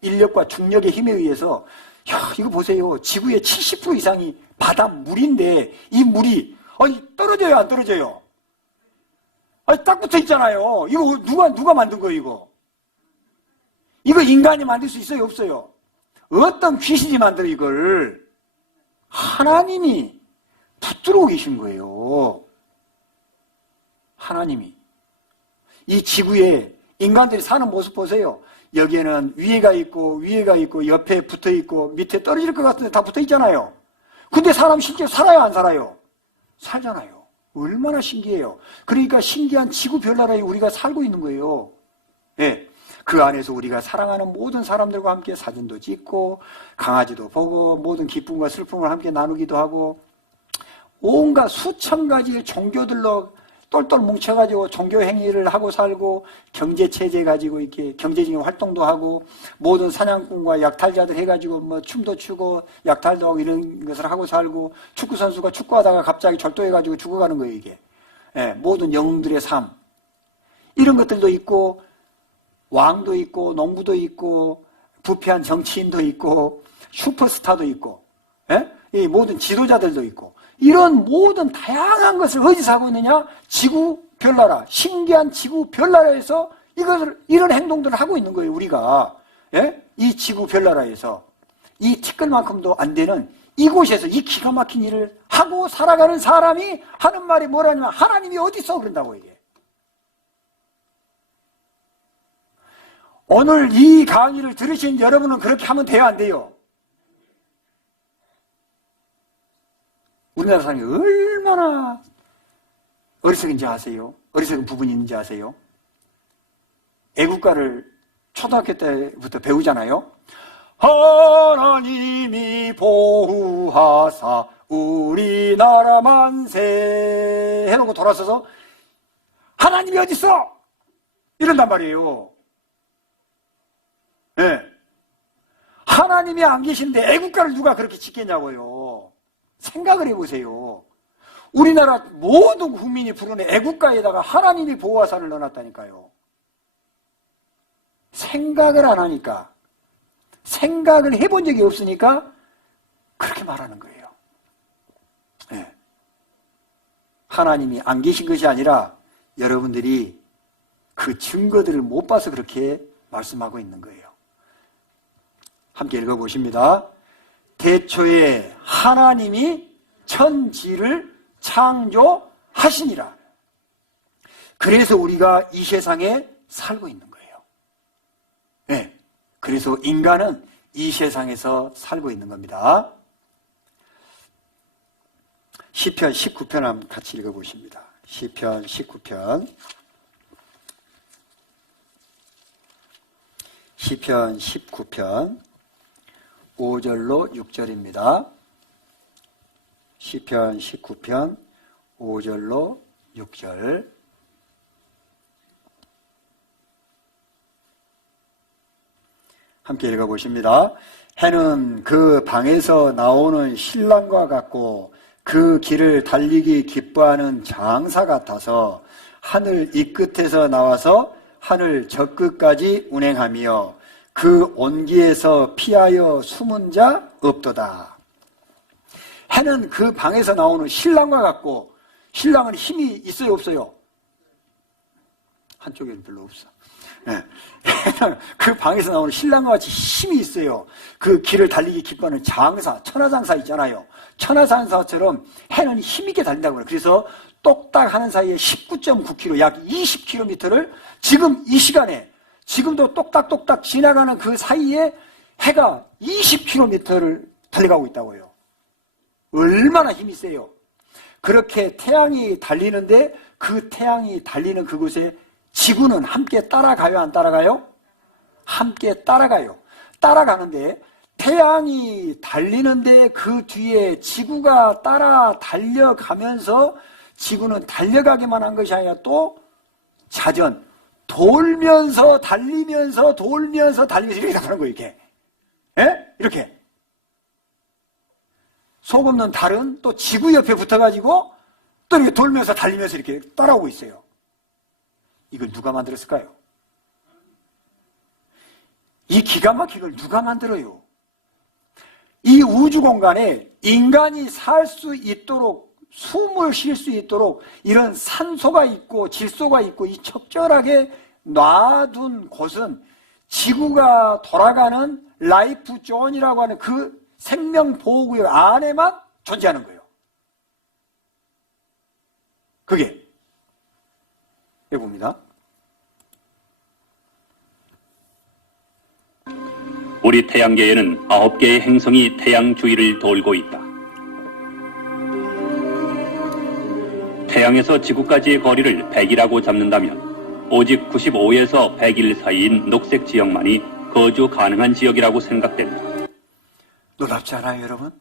인력과 중력의 힘에 의해서, 이거 보세요. 지구의 70% 이상이 바닷물인데, 이 물이, 떨어져요, 안 떨어져요? 딱 붙어 있잖아요. 이거 누가 만든 거예요, 이거? 이거 인간이 만들 수 있어요, 없어요? 어떤 귀신이 만들어, 이걸? 하나님이 붙들어 계신 거예요. 하나님이. 이 지구에 인간들이 사는 모습 보세요. 여기에는 위에가 있고 옆에 붙어 있고 밑에 떨어질 것 같은데 다 붙어 있잖아요. 근데 사람 실제로 살아요, 안 살아요? 살잖아요. 얼마나 신기해요. 그러니까 신기한 지구 별나라에 우리가 살고 있는 거예요. 네. 그 안에서 우리가 사랑하는 모든 사람들과 함께 사진도 찍고 강아지도 보고 모든 기쁨과 슬픔을 함께 나누기도 하고 온갖 수천 가지의 종교들로 똘똘 뭉쳐가지고 종교 행위를 하고 살고 경제체제 가지고 이렇게 경제적인 활동도 하고 모든 사냥꾼과 약탈자들 해가지고 뭐 춤도 추고 약탈도 하고 이런 것을 하고 살고 축구선수가 축구하다가 갑자기 절도해가지고 죽어가는 거예요, 이게. 예, 모든 영웅들의 삶. 이런 것들도 있고, 왕도 있고, 농부도 있고, 부패한 정치인도 있고, 슈퍼스타도 있고, 예? 이 모든 지도자들도 있고, 이런 모든 다양한 것을 어디서 하고 있느냐? 지구 별나라, 신기한 지구 별나라에서 이런 행동들을 하고 있는 거예요, 우리가. 예? 이 지구 별나라에서. 이 티끌만큼도 안 되는 이곳에서 이 기가 막힌 일을 하고 살아가는 사람이 하는 말이 뭐라냐면, 하나님이 어디 있어? 그런다고 이게. 오늘 이 강의를 들으신 여러분은 그렇게 하면 돼요, 안 돼요? 우리나라 사람이 얼마나 어리석은지 아세요? 어리석은 부분이 있는지 아세요? 애국가를 초등학교 때부터 배우잖아요. 하나님이 보호하사 우리나라 만세 해놓고 돌아서서 하나님이 어디 있어? 이런단 말이에요. 네. 하나님이 안 계시는데 애국가를 누가 그렇게 짓겠냐고요. 생각을 해보세요. 우리나라 모든 국민이 부르는 애국가에다가 하나님이 보호하사를 넣어놨다니까요. 생각을 안 하니까, 생각을 해본 적이 없으니까 그렇게 말하는 거예요. 네. 하나님이 안 계신 것이 아니라 여러분들이 그 증거들을 못 봐서 그렇게 말씀하고 있는 거예요. 함께 읽어보십니다. 대초에 하나님이 천지를 창조하시니라. 그래서 우리가 이 세상에 살고 있는 거예요. 네. 그래서 인간은 이 세상에서 살고 있는 겁니다. 시편 19편 한번 같이 읽어보십니다. 시편 19편. 시편 19편 5절로 6절입니다. 시편 19편 5절로 6절. 함께 읽어보십니다. 해는 그 방에서 나오는 신랑과 같고 그 길을 달리기 기뻐하는 장사 같아서 하늘 이 끝에서 나와서 하늘 저 끝까지 운행하며 그 온기에서 피하여 숨은 자 없도다. 해는 그 방에서 나오는 신랑과 같고, 신랑은 힘이 있어요, 없어요? 한쪽에는 별로 없어. 네. 그 방에서 나오는 신랑과 같이 힘이 있어요. 그 길을 달리기 기뻐하는 장사, 천하장사 있잖아요. 천하장사처럼 해는 힘있게 달린다고 그래요. 그래서 똑딱 하는 사이에 19.9km, 약 20km를 지금 이 시간에, 지금도 똑딱똑딱 지나가는 그 사이에 해가 20km를 달려가고 있다고요. 얼마나 힘이 세요. 그렇게 태양이 달리는데 그 태양이 달리는 그곳에 지구는 함께 따라가요, 안 따라가요? 함께 따라가요. 따라가는데 태양이 달리는데 그 뒤에 지구가 따라 달려가면서 지구는 달려가기만 한 것이 아니라 또 자전, 돌면서 달리면서 돌면서 달리면서 이렇게 나가는 거예요, 이렇게. 예? 이렇게. 속 없는 달은 또 지구 옆에 붙어가지고 또 이렇게 돌면서 달리면서 이렇게 따라오고 있어요. 이걸 누가 만들었을까요? 이 기가 막힌 걸 누가 만들어요? 이 우주 공간에 인간이 살 수 있도록, 숨을 쉴 수 있도록 이런 산소가 있고 질소가 있고 이 적절하게 놔둔 곳은 지구가 돌아가는 라이프 존이라고 하는 그 생명보호구역 안에만 존재하는 거예요. 그게 여기 봅니다. 우리 태양계에는 9개의 행성이 태양 주위를 돌고 있다. 태양에서 지구까지의 거리를 100이라고 잡는다면 오직 95에서 100일 사이인 녹색 지역만이 거주 가능한 지역이라고 생각된다. 놀랍지 않아요, 여러분?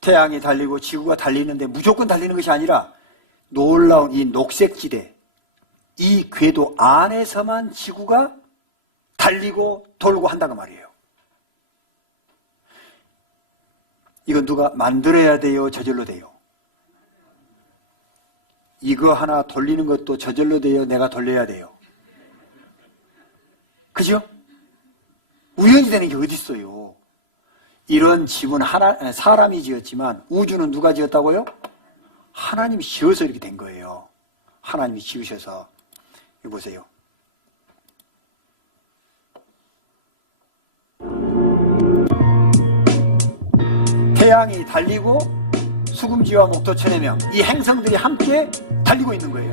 태양이 달리고 지구가 달리는데 무조건 달리는 것이 아니라 놀라운 이 녹색지대, 이 궤도 안에서만 지구가 달리고 돌고 한다고 말이에요. 이건 누가 만들어야 돼요? 저절로 돼요? 이거 하나 돌리는 것도 저절로 돼요? 내가 돌려야 돼요? 그죠? 우연히 되는 게 어디 있어요? 이런 집은 사람이 지었지만 우주는 누가 지었다고요? 하나님이 지어서 이렇게 된 거예요. 하나님이 지으셔서. 이거 보세요. 태양이 달리고 수금지와 목토천해명, 이 행성들이 함께 달리고 있는 거예요.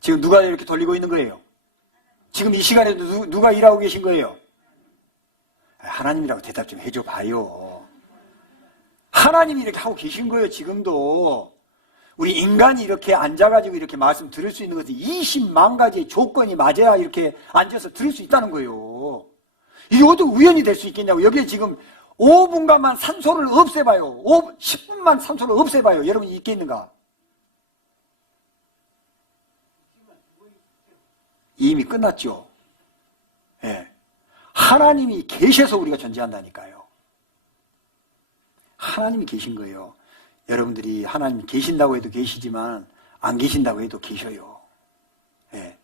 지금 누가 이렇게 돌리고 있는 거예요? 지금 이 시간에도 누가 일하고 계신 거예요? 하나님이라고 대답 좀 해줘 봐요. 하나님이 이렇게 하고 계신 거예요. 지금도. 우리 인간이 이렇게 앉아가지고 이렇게 말씀 들을 수 있는 것은 20만 가지의 조건이 맞아야 이렇게 앉아서 들을 수 있다는 거예요. 이게 어떻게 우연히 될 수 있겠냐고. 여기에 지금 5분간만 산소를 없애봐요. 10분만 산소를 없애봐요. 여러분 있겠는가? 이미 끝났죠. 예. 하나님이 계셔서 우리가 존재한다니까요. 하나님이 계신 거예요. 여러분들이 하나님이 계신다고 해도 계시지만 안 계신다고 해도 계셔요. 예.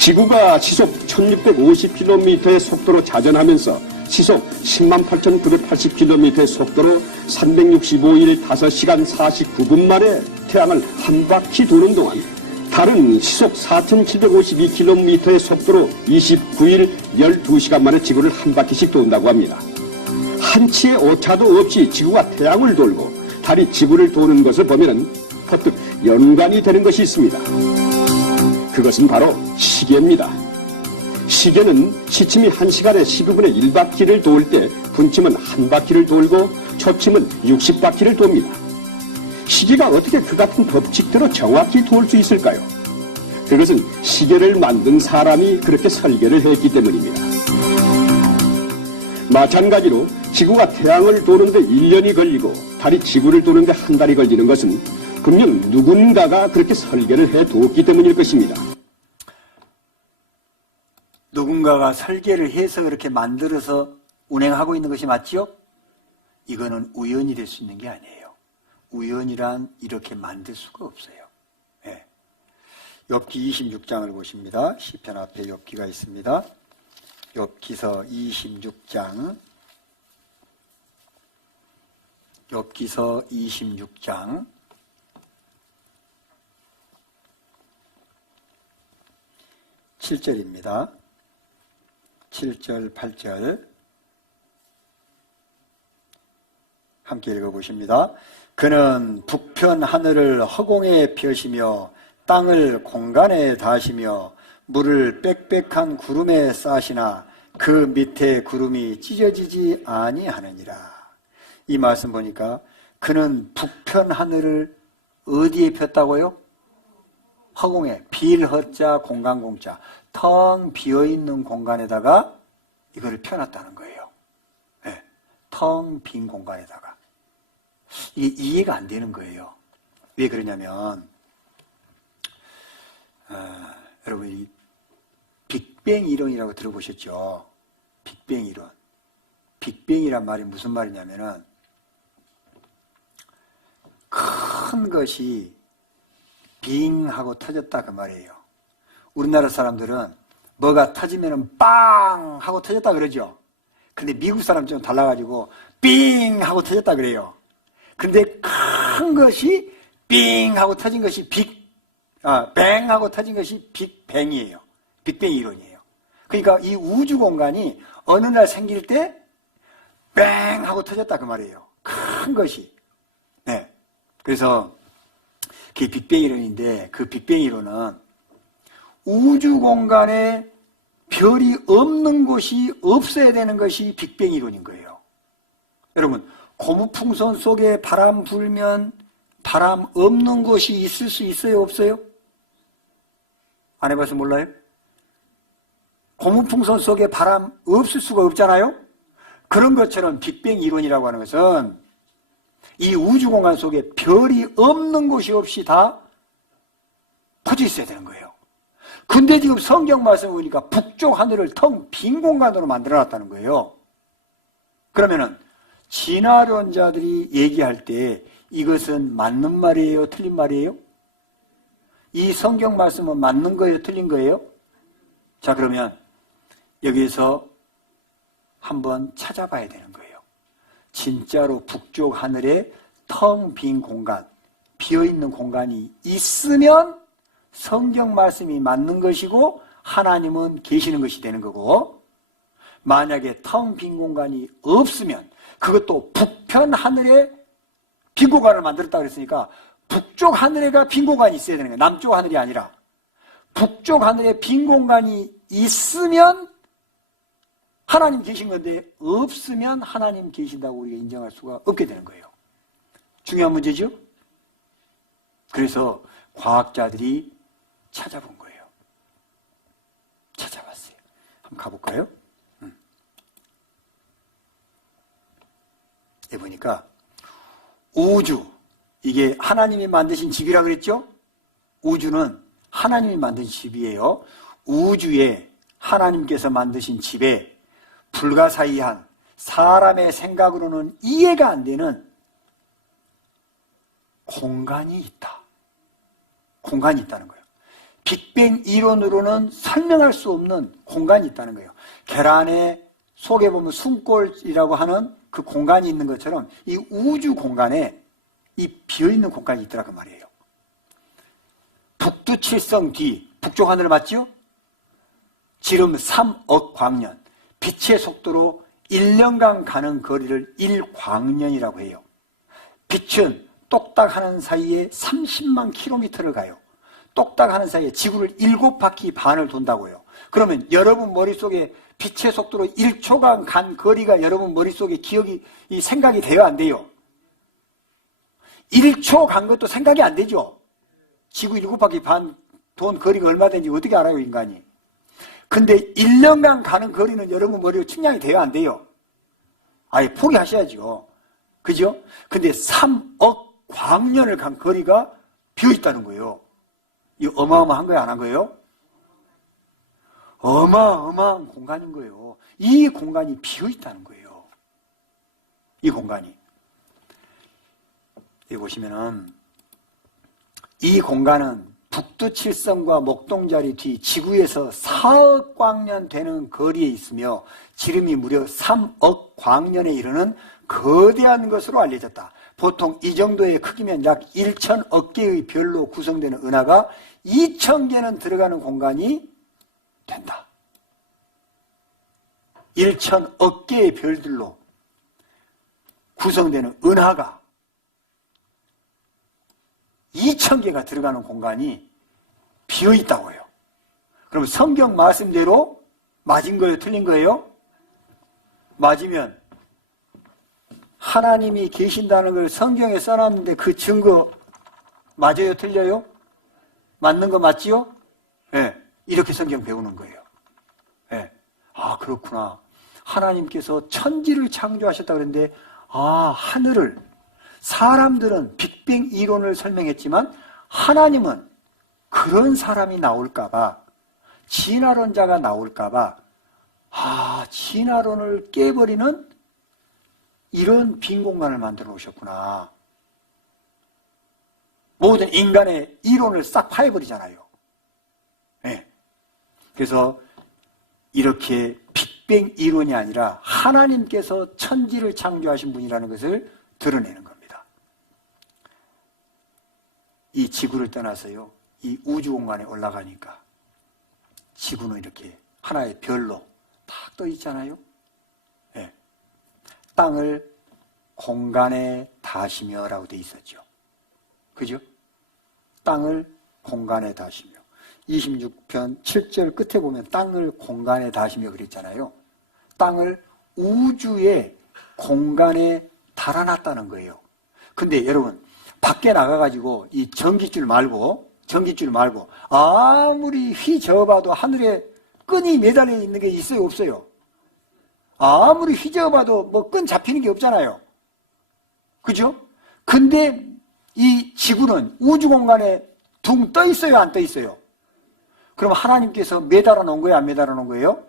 지구가 시속 1650km의 속도로 자전하면서 시속 108,980km의 속도로 365일 5시간 49분 만에 태양을 한 바퀴 도는 동안 달은 시속 4,752km의 속도로 29일 12시간 만에 지구를 한 바퀴씩 돈다고 합니다. 한치의 오차도 없이 지구가 태양을 돌고 달이 지구를 도는 것을 보면 퍼뜩 연관이 되는 것이 있습니다. 그것은 바로 시계입니다. 시계는 시침이 1시간에 12분의 1바퀴를 도울 때 분침은 한 바퀴를 돌고 초침은 60바퀴를 돕니다. 시계가 어떻게 그 같은 법칙대로 정확히 도울 수 있을까요? 그것은 시계를 만든 사람이 그렇게 설계를 했기 때문입니다. 마찬가지로 지구가 태양을 도는데 1년이 걸리고 달이 지구를 도는데 한 달이 걸리는 것은 분명 누군가가 그렇게 설계를 해두었기 때문일 것입니다. 누군가가 설계를 해서 그렇게 만들어서 운행하고 있는 것이 맞죠? 이거는 우연이 될 수 있는 게 아니에요. 우연이란 이렇게 만들 수가 없어요. 예. 욥기 26장을 보십니다. 시편 앞에 욥기가 있습니다. 욥기서 26장. 욥기서 26장. 7절입니다. 7절, 8절 함께 읽어보십니다. 그는 북편 하늘을 허공에 펴시며 땅을 공간에 다시며 물을 빽빽한 구름에 싸시나 그 밑에 구름이 찢어지지 아니하느니라. 이 말씀 보니까 그는 북편 하늘을 어디에 폈다고요? 허공에, 빌허자 공간공자, 텅 비어있는 공간에다가 이거를 펴놨다는 거예요. 네, 텅 빈 공간에다가. 이게 이해가 안 되는 거예요. 왜 그러냐면 여러분 이 빅뱅 이론이라고 들어보셨죠? 빅뱅 이론. 빅뱅이란 말이 무슨 말이냐면은 큰 것이 빙 하고 터졌다 그 말이에요. 우리나라 사람들은 뭐가 터지면은 빵 하고 터졌다 그러죠. 근데 미국 사람 좀 달라가지고 빙 하고 터졌다 그래요. 근데 큰 것이 빙 하고 터진 것이 뱅 하고 터진 것이 빅뱅이에요. 빅뱅 이론이에요. 그러니까 이 우주 공간이 어느 날 생길 때 뱅 하고 터졌다 그 말이에요. 큰 것이. 네. 그래서 그게 빅뱅 이론인데 그 빅뱅 이론은 우주 공간에 별이 없는 곳이 없어야 되는 것이 빅뱅 이론인 거예요. 여러분 고무풍선 속에 바람 불면 바람 없는 곳이 있을 수 있어요? 없어요? 안 해봐서 몰라요? 고무풍선 속에 바람 없을 수가 없잖아요? 그런 것처럼 빅뱅 이론이라고 하는 것은 이 우주 공간 속에 별이 없는 곳이 없이 다 퍼져 있어야 되는 거예요. 근데 지금 성경 말씀 보니까 북쪽 하늘을 텅 빈 공간으로 만들어놨다는 거예요. 그러면은 진화론자들이 얘기할 때 이것은 맞는 말이에요? 틀린 말이에요? 이 성경 말씀은 맞는 거예요? 틀린 거예요? 자, 그러면 여기서 한번 찾아봐야 되는 거예요. 진짜로 북쪽 하늘에 텅 빈 공간, 비어있는 공간이 있으면 성경 말씀이 맞는 것이고 하나님은 계시는 것이 되는 거고, 만약에 텅 빈 공간이 없으면, 그것도 북편 하늘에 빈 공간을 만들었다고 그랬으니까 북쪽 하늘에가 빈 공간이 있어야 되는 거예요. 남쪽 하늘이 아니라. 북쪽 하늘에 빈 공간이 있으면 하나님 계신 건데, 없으면 하나님 계신다고 우리가 인정할 수가 없게 되는 거예요. 중요한 문제죠? 그래서 과학자들이 찾아본 거예요. 찾아봤어요. 한번 가볼까요? 여기 보니까 우주, 이게 하나님이 만드신 집이라고 그랬죠? 우주는 하나님이 만든 집이에요. 우주에 하나님께서 만드신 집에 불가사의한 사람의 생각으로는 이해가 안 되는 공간이 있다. 공간이 있다는 거예요. 빅뱅 이론으로는 설명할 수 없는 공간이 있다는 거예요. 계란의 속에 보면 숨골이라고 하는 그 공간이 있는 것처럼 이 우주 공간에 이 비어있는 공간이 있더라고 말이에요. 북두칠성 뒤, 북쪽 하늘 맞죠? 지름 3억 광년, 빛의 속도로 1년간 가는 거리를 1광년이라고 해요. 빛은 똑딱하는 사이에 30만 킬로미터를 가요. 똑딱하는 사이에 지구를 7바퀴 반을 돈다고요. 그러면 여러분 머릿속에 빛의 속도로 1초간 간 거리가 여러분 머릿속에 이 생각이 돼요, 안 돼요? 1초 간 것도 생각이 안 되죠? 지구 7바퀴 반 돈 거리가 얼마 되는지 어떻게 알아요, 인간이? 근데 1년간 가는 거리는 여러분 머리로 측량이 돼요, 안 돼요? 아예 포기하셔야죠. 그죠? 근데 3억 광년을 간 거리가 비어있다는 거예요. 이 어마어마한 거예요, 안 한 거예요? 어마어마한 공간인 거예요. 이 공간이 비어있다는 거예요. 이 공간이. 여기 보시면은 이 공간은 북두칠성과 목동자리 뒤 지구에서 4억 광년 되는 거리에 있으며 지름이 무려 3억 광년에 이르는 거대한 것으로 알려졌다. 보통 이 정도의 크기면 약 1,000억 개의 별로 구성되는 은하가 2,000개는 들어가는 공간이 된다. 1,000억 개의 별들로 구성되는 은하가 2,000개가 들어가는 공간이 비어있다고 해요. 그럼 성경 말씀대로 맞은 거예요? 틀린 거예요? 맞으면 하나님이 계신다는 걸 성경에 써놨는데 그 증거 맞아요? 틀려요? 맞는 거 맞지요? 네, 이렇게 성경 배우는 거예요. 네. 아, 그렇구나. 하나님께서 천지를 창조하셨다고 그랬는데, 아, 하늘을, 사람들은 빅뱅 이론을 설명했지만 하나님은 그런 사람이 나올까봐, 진화론자가 나올까봐, 아, 진화론을 깨버리는 이런 빈 공간을 만들어 놓으셨구나. 모든 인간의 이론을 싹 파해버리잖아요. 네. 그래서 이렇게 빅뱅 이론이 아니라 하나님께서 천지를 창조하신 분이라는 것을 드러내는 겁니다. 이 지구를 떠나서요, 이 우주 공간에 올라가니까 지구는 이렇게 하나의 별로 탁 떠 있잖아요. 네. 땅을 공간에 다시며 라고 돼 있었죠. 그죠? 땅을 공간에 다시며. 26편 7절 끝에 보면 땅을 공간에 다시며 그랬잖아요. 땅을 우주의 공간에 달아놨다는 거예요. 근데 여러분, 밖에 나가가지고 이 전기줄 말고 아무리 휘저어봐도 하늘에 끈이 매달려 있는 게 있어요, 없어요? 아무리 휘저어봐도 뭐 끈 잡히는 게 없잖아요. 그죠? 근데 이 지구는 우주 공간에 둥 떠 있어요, 안 떠 있어요? 그럼 하나님께서 매달아 놓은 거예요, 안 매달아 놓은 거예요?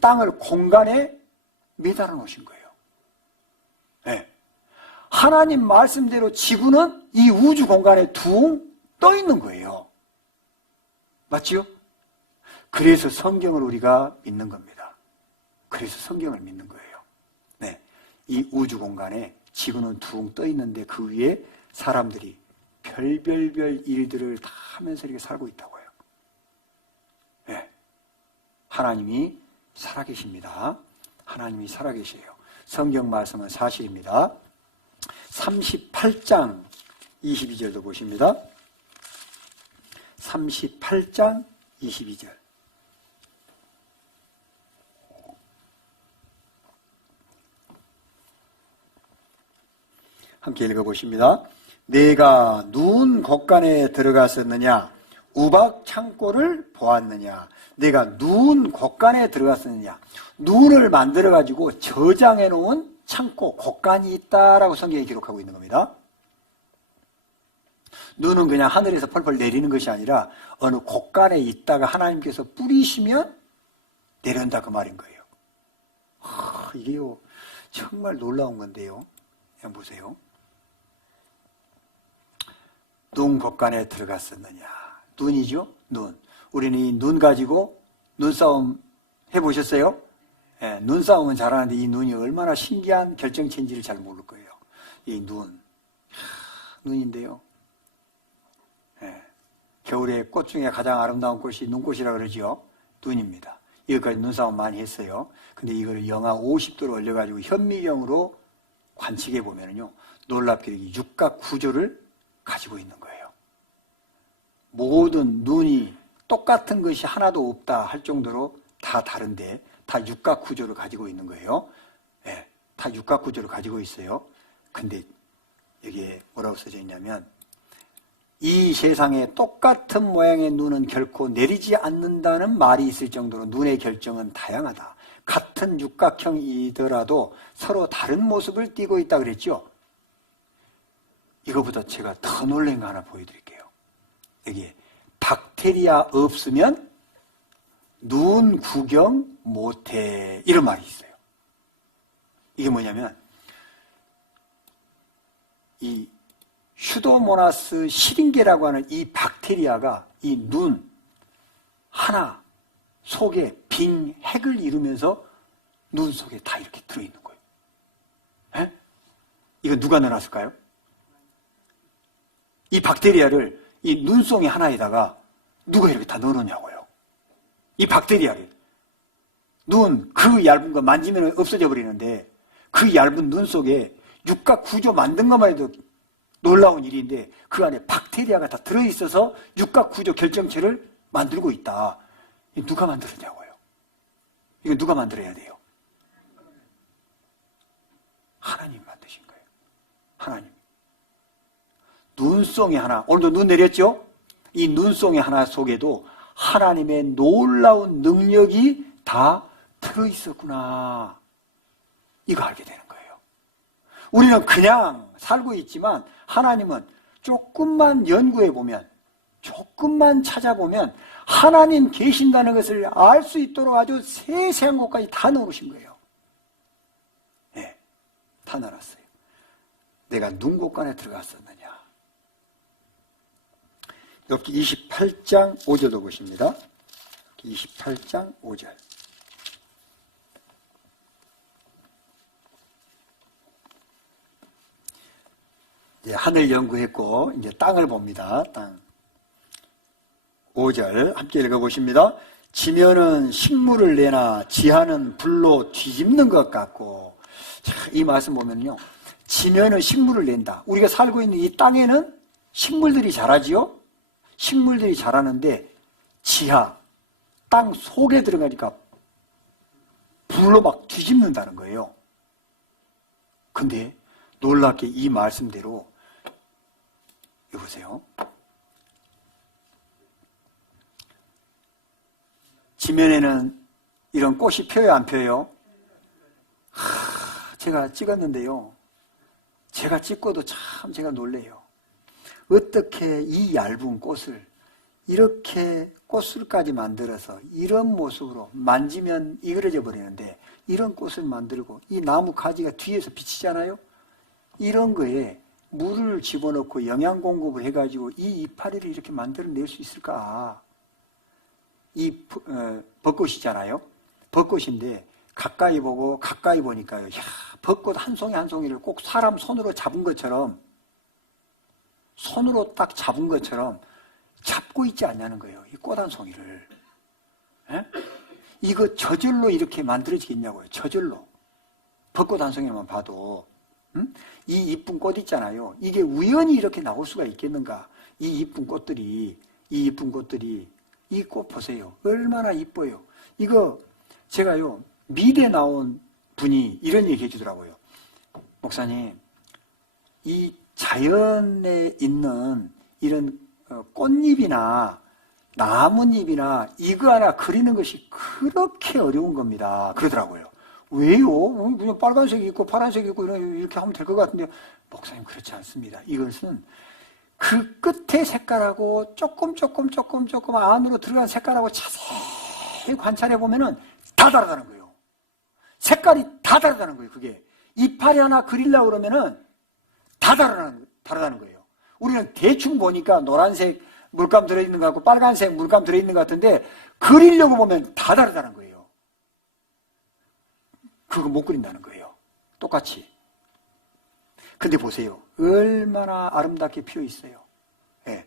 땅을 공간에 매달아 놓으신 거예요. 네. 하나님 말씀대로 지구는 이 우주 공간에 둥 떠 있는 거예요. 맞지요? 그래서 성경을 우리가 믿는 겁니다. 그래서 성경을 믿는 거예요. 네. 이 우주 공간에 지구는 둥 떠 있는데 그 위에 사람들이 별별별 일들을 다 하면서 이렇게 살고 있다고요. 네. 하나님이 살아계십니다. 하나님이 살아계세요. 성경 말씀은 사실입니다. 38장 22절도 보십니다. 38장 22절. 함께 읽어보십니다. 내가 눈 곳간에 들어갔었느냐? 우박 창고를 보았느냐? 내가 눈 곳간에 들어갔었느냐? 눈을 만들어가지고 저장해 놓은 창고, 곳간이 있다라고 성경이 기록하고 있는 겁니다. 눈은 그냥 하늘에서 펄펄 내리는 것이 아니라 어느 곳간에 있다가 하나님께서 뿌리시면 내려온다 그 말인 거예요. 이게요 정말 놀라운 건데요. 그냥 보세요. 눈 곳간에 들어갔었느냐. 눈이죠. 눈. 우리는 이 눈 가지고 눈싸움 해보셨어요? 예, 눈싸움은 잘하는데 이 눈이 얼마나 신기한 결정체인지를 잘 모를 거예요. 이 눈. 눈인데요. 예, 겨울에 꽃 중에 가장 아름다운 꽃이 눈꽃이라고 그러죠. 눈입니다. 이것까지 눈싸움 많이 했어요. 근데 이거를 영하 50도로 올려가지고 현미경으로 관측해 보면은요, 놀랍게 이렇게 육각 구조를 가지고 있는 거예요. 모든 눈이 똑같은 것이 하나도 없다 할 정도로 다 다른데 다 육각 구조를 가지고 있는 거예요. 네, 다 육각 구조를 가지고 있어요. 근데 여기에 뭐라고 써져 있냐면 이 세상에 똑같은 모양의 눈은 결코 내리지 않는다는 말이 있을 정도로 눈의 결정은 다양하다. 같은 육각형이더라도 서로 다른 모습을 띠고 있다 그랬죠. 이거보다 제가 더 놀란 거 하나 보여드릴게요. 여기에 박테리아 없으면 눈 구경 못해 이런 말이 있어요. 이게 뭐냐면 이 슈도모나스 시링게라고 하는 이 박테리아가 이 눈 하나 속에 빈 핵을 이루면서 눈 속에 다 이렇게 들어있는 거예요. 에? 이거 누가 넣어놨을까요? 이 박테리아를 이 눈송이 하나에다가 누가 이렇게 다 넣어놓냐고요. 이 박테리아를. 눈, 그 얇은 거 만지면 없어져 버리는데 그 얇은 눈 속에 육각 구조 만든 것만 해도 놀라운 일인데 그 안에 박테리아가 다 들어있어서 육각 구조 결정체를 만들고 있다. 이거 누가 만들었냐고요. 이거 누가 만들어야 돼요? 하나님 만드신 거예요. 하나님. 눈송이 하나, 오늘도 눈 내렸죠? 이 눈송이 하나 속에도 하나님의 놀라운 능력이 다 들어있었구나. 이거 알게 되는 거예요. 우리는 그냥 살고 있지만 하나님은 조금만 연구해보면, 조금만 찾아보면 하나님 계신다는 것을 알 수 있도록 아주 세세한 것까지 다 넣으신 거예요. 네, 다 넣었어요. 내가 눈 곳간에 들어갔었느냐. 여기 28장 5절도 보십니다. 28장 5절. 이제 하늘 연구했고 이제 땅을 봅니다. 땅. 5절 함께 읽어보십니다. 지면은 식물을 내나 지하는 불로 뒤집는 것 같고. 자, 이 말씀 보면요. 지면은 식물을 낸다. 우리가 살고 있는 이 땅에는 식물들이 자라지요. 식물들이 자라는데 지하, 땅 속에 들어가니까 불로 막 뒤집는다는 거예요. 근데 놀랍게 이 말씀대로 여보세요. 지면에는 이런 꽃이 펴요, 안 펴요? 제가 찍었는데요. 제가 찍고도 참 제가 놀래요. 어떻게 이 얇은 꽃을 이렇게 꽃술까지 만들어서 이런 모습으로 만지면 이그러져 버리는데 이런 꽃을 만들고 이 나무 가지가 뒤에서 비치잖아요. 이런 거에 물을 집어넣고 영양 공급을 해가지고 이 이파리를 이렇게 만들어낼 수 있을까? 이 벚꽃이잖아요. 벚꽃인데 가까이 보고 가까이 보니까요. 야, 벚꽃 한 송이 한 송이를 꼭 사람 손으로 잡은 것처럼 손으로 딱 잡은 것처럼 잡고 있지 않냐는 거예요. 이 꽃 한 송이를. 에? 이거 저절로 이렇게 만들어지겠냐고요. 저절로. 벚꽃 한 송이만 봐도. 이 이쁜 꽃 있잖아요. 이게 우연히 이렇게 나올 수가 있겠는가. 이 이쁜 꽃들이 이 꽃 보세요. 얼마나 이뻐요. 이거 제가요. 미대 나온 분이 이런 얘기 해주더라고요. 목사님, 이 자연에 있는 이런 꽃잎이나 나뭇잎이나 이거 하나 그리는 것이 그렇게 어려운 겁니다. 그러더라고요. 왜요? 그냥 빨간색이 있고 파란색이 있고 이렇게 하면 될 것 같은데 목사님 그렇지 않습니다. 이것은 그 끝에 색깔하고 조금 안으로 들어간 색깔하고 자세히 관찰해 보면은 다 다르다는 거예요. 색깔이 다 다르다는 거예요. 그게 이파리 하나 그리려고 그러면은 다 다르다는 거예요. 우리는 대충 보니까 노란색 물감 들어있는 것 같고 빨간색 물감 들어있는 것 같은데 그리려고 보면 다 다르다는 거예요. 그거 못 그린다는 거예요. 똑같이. 근데 보세요. 얼마나 아름답게 피어 있어요. 예.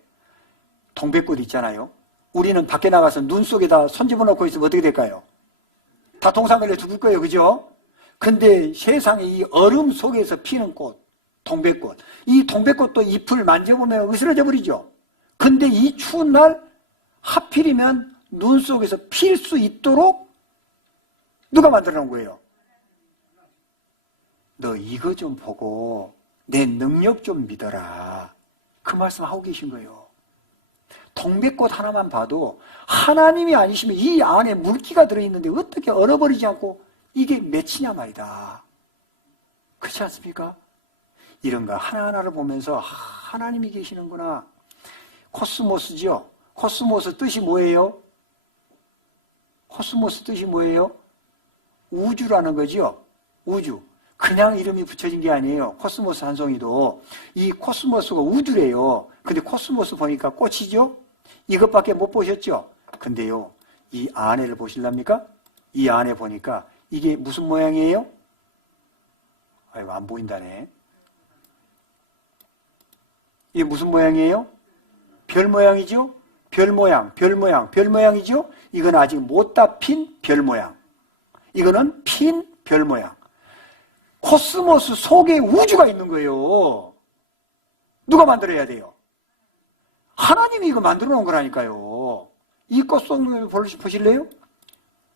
동백꽃 있잖아요. 우리는 밖에 나가서 눈 속에다 손 집어넣고 있으면 어떻게 될까요? 다 동상 걸려 죽을 거예요. 그죠? 근데 세상에 이 얼음 속에서 피는 꽃, 동백꽃. 이 동백꽃도 잎을 만져보면 으스러져 버리죠. 근데 이 추운 날 하필이면 눈 속에서 필 수 있도록 누가 만들어 놓은 거예요? 너 이거 좀 보고 내 능력 좀 믿어라. 그 말씀 하고 계신 거예요. 동백꽃 하나만 봐도 하나님이 아니시면 이 안에 물기가 들어있는데 어떻게 얼어버리지 않고 이게 맺히냐 말이다. 그렇지 않습니까? 이런 거 하나하나를 보면서 하나님이 계시는구나. 코스모스죠. 코스모스 뜻이 뭐예요? 코스모스 뜻이 뭐예요? 우주라는 거죠. 우주. 그냥 이름이 붙여진 게 아니에요. 코스모스 한 송이도. 이 코스모스가 우주래요. 근데 코스모스 보니까 꽃이죠? 이것밖에 못 보셨죠? 근데요, 이 안에를 보실랍니까? 이 안에 보니까 이게 무슨 모양이에요? 아이고, 안 보인다네. 이게 무슨 모양이에요? 별 모양이죠? 별 모양이죠? 이건 아직 못다 핀 별 모양. 이거는 핀 별 모양. 코스모스 속에 우주가 있는 거예요. 누가 만들어야 돼요? 하나님이 이거 만들어 놓은 거라니까요. 이 꽃 속을 보실래요?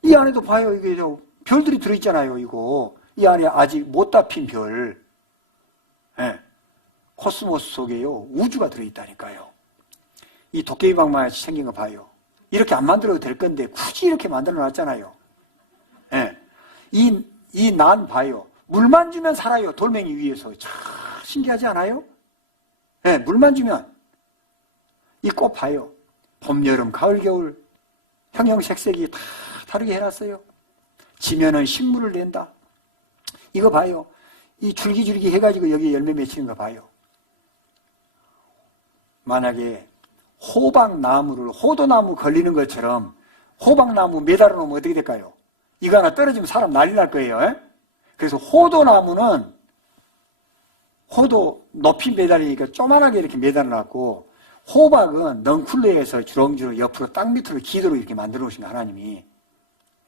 이 안에도 봐요. 이게 별들이 들어있잖아요. 이거. 이 안에 아직 못다 핀 별. 네. 코스모스 속에요. 우주가 들어있다니까요. 이 도깨비방망이같이 생긴 거 봐요. 이렇게 안 만들어도 될 건데 굳이 이렇게 만들어 놨잖아요. 네. 이 난 봐요. 물만 주면 살아요. 돌멩이 위에서. 참 신기하지 않아요? 네, 물만 주면. 이 꽃 봐요. 봄, 여름, 가을, 겨울 형형색색이 다 다르게 해놨어요. 지면은 식물을 낸다. 이거 봐요. 이 줄기줄기 해가지고 여기 열매 맺히는 거 봐요. 만약에 호박나무를 호도나무 걸리는 것처럼 호박나무 매달아 놓으면 어떻게 될까요? 이거 하나 떨어지면 사람 난리 날 거예요. 에? 그래서 호도나무는 호도 높이 매달리니까 조만하게 이렇게 매달아 놨고 호박은 넝쿨레에서 주렁주렁 옆으로 땅 밑으로 기도로 이렇게 만들어 놓으신 거 하나님이.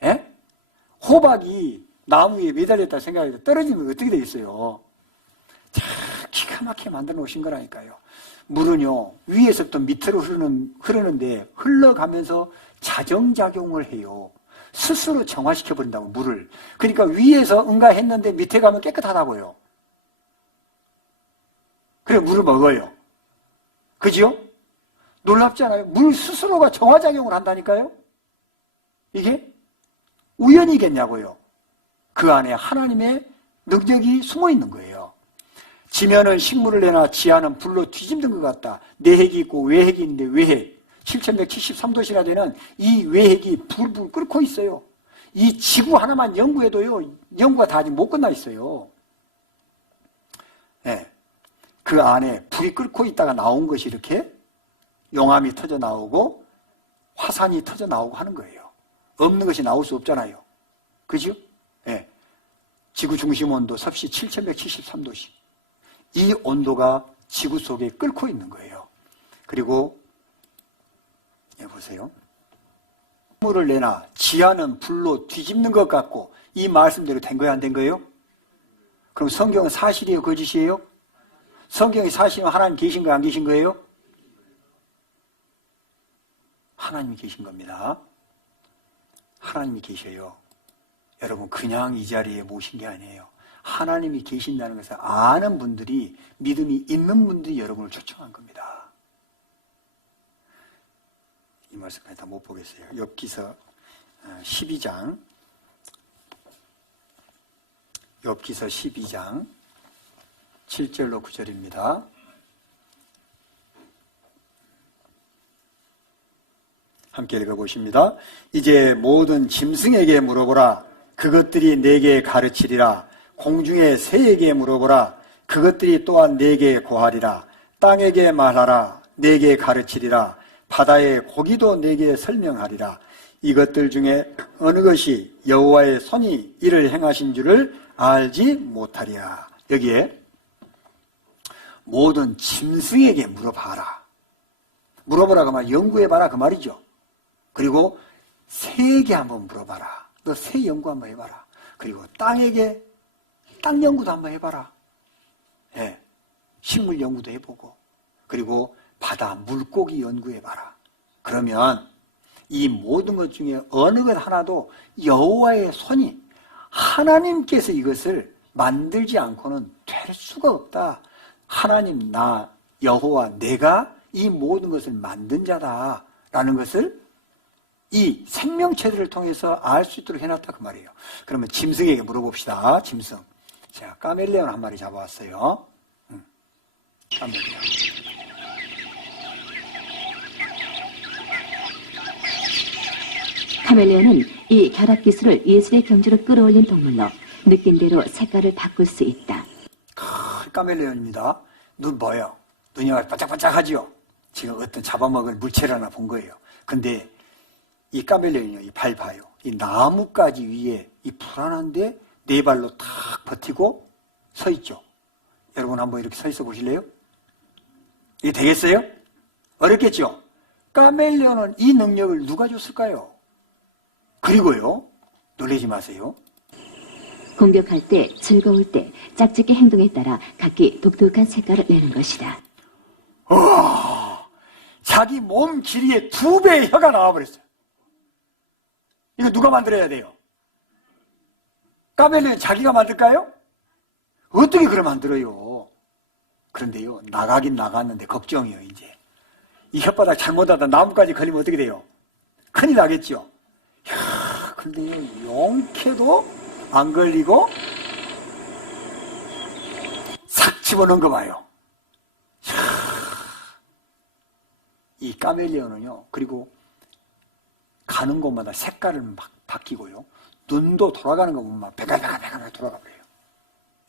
에? 호박이 나무 위에 매달렸다 생각해도 떨어지면 어떻게 되겠어요? 참 기가 막히게 만들어 놓으신 거라니까요. 물은요 위에서부터 밑으로 흐르는데 흘러가면서 자정작용을 해요. 스스로 정화시켜버린다고 물을. 그러니까 위에서 응가했는데 밑에 가면 깨끗하다고요. 그래 물을 먹어요. 그죠? 놀랍지 않아요? 물 스스로가 정화작용을 한다니까요? 이게 우연이겠냐고요. 그 안에 하나님의 능력이 숨어 있는 거예요. 지면은 식물을 내나 지하는 불로 뒤집는 것 같다. 내핵이 있고 외핵이 있는데 외핵 7173도씨나 되는 이 외핵이 불 끓고 있어요. 이 지구 하나만 연구해도요, 연구가 다 아직 못 끝나 있어요. 네. 그 안에 불이 끓고 있다가 나온 것이 이렇게 용암이 터져 나오고 화산이 터져 나오고 하는 거예요. 없는 것이 나올 수 없잖아요. 그죠? 네. 지구 중심 온도 섭씨 7173도씨. 이 온도가 지구 속에 끓고 있는 거예요. 그리고 보세요. 물을 내나 지하는 불로 뒤집는 것 같고 이 말씀대로 된 거예요? 안 된 거예요? 그럼 성경은 사실이에요? 거짓이에요? 성경이 사실이면 하나님 계신 거예요? 안 계신 거예요? 하나님이 계신 겁니다. 하나님이 계셔요. 여러분 그냥 이 자리에 모신 게 아니에요. 하나님이 계신다는 것을 아는 분들이, 믿음이 있는 분들이 여러분을 초청한 겁니다. 이 말씀까지 다 못 보겠어요. 욥기서 12장, 욥기서 12장 7절로 9절입니다. 함께 읽어보십니다. 이제 모든 짐승에게 물어보라. 그것들이 내게 가르치리라. 공중의 새에게 물어보라. 그것들이 또한 내게 고하리라. 땅에게 말하라. 내게 가르치리라. 바다의 고기도 내게 설명하리라. 이것들 중에 어느 것이 여호와의 손이 이를 행하신 줄을 알지 못하리라. 여기에 모든 짐승에게 물어봐라. 물어보라 그 말, 연구해봐라 그 말이죠. 그리고 새에게 한번 물어봐라. 너 새 연구 한번 해봐라. 그리고 땅에게 땅 연구도 한번 해봐라. 예, 식물 연구도 해보고, 그리고 바다 물고기 연구해봐라. 그러면 이 모든 것 중에 어느 것 하나도 여호와의 손이, 하나님께서 이것을 만들지 않고는 될 수가 없다. 하나님, 나 여호와 내가 이 모든 것을 만든 자다라는 것을 이 생명체들을 통해서 알 수 있도록 해놨다 그 말이에요. 그러면 짐승에게 물어봅시다. 짐승. 제가 카멜레온 한 마리 잡아왔어요. 카멜레온. 카멜레온은 이 결합 기술을 예술의 경지로 끌어올린 동물로 느낌대로 색깔을 바꿀 수 있다. 카멜레온입니다. 눈 뭐예요? 눈이 반짝반짝하지요? 지금 어떤 잡아먹을 물체를 하나 본 거예요. 근데 이 카멜레온이요, 이 발 봐요. 이 나뭇가지 위에 이 불안한데 네 발로 탁 버티고 서 있죠. 여러분 한번 이렇게 서 있어 보실래요? 이게 되겠어요? 어렵겠죠? 카멜레온은 이 능력을 누가 줬을까요? 그리고요, 놀라지 마세요. 공격할 때, 즐거울 때, 짝짓기 행동에 따라 각기 독특한 색깔을 내는 것이다. 자기 몸 길이의 2배의 혀가 나와버렸어요. 이거 누가 만들어야 돼요? 카멜레온 자기가 만들까요? 어떻게 그래 만들어요? 그런데요, 나가긴 나갔는데 걱정이에요. 이제 이 혓바닥 잘못하다 나무까지 걸리면 어떻게 돼요? 큰일 나겠죠. 이야, 근데요, 용케도 안 걸리고 싹 집어넣은 거 봐요. 이야, 이 카멜레온은요, 그리고 가는 곳마다 색깔을 막 바뀌고요, 눈도 돌아가는 거 보면 막 베갈베갈 돌아가 버려요.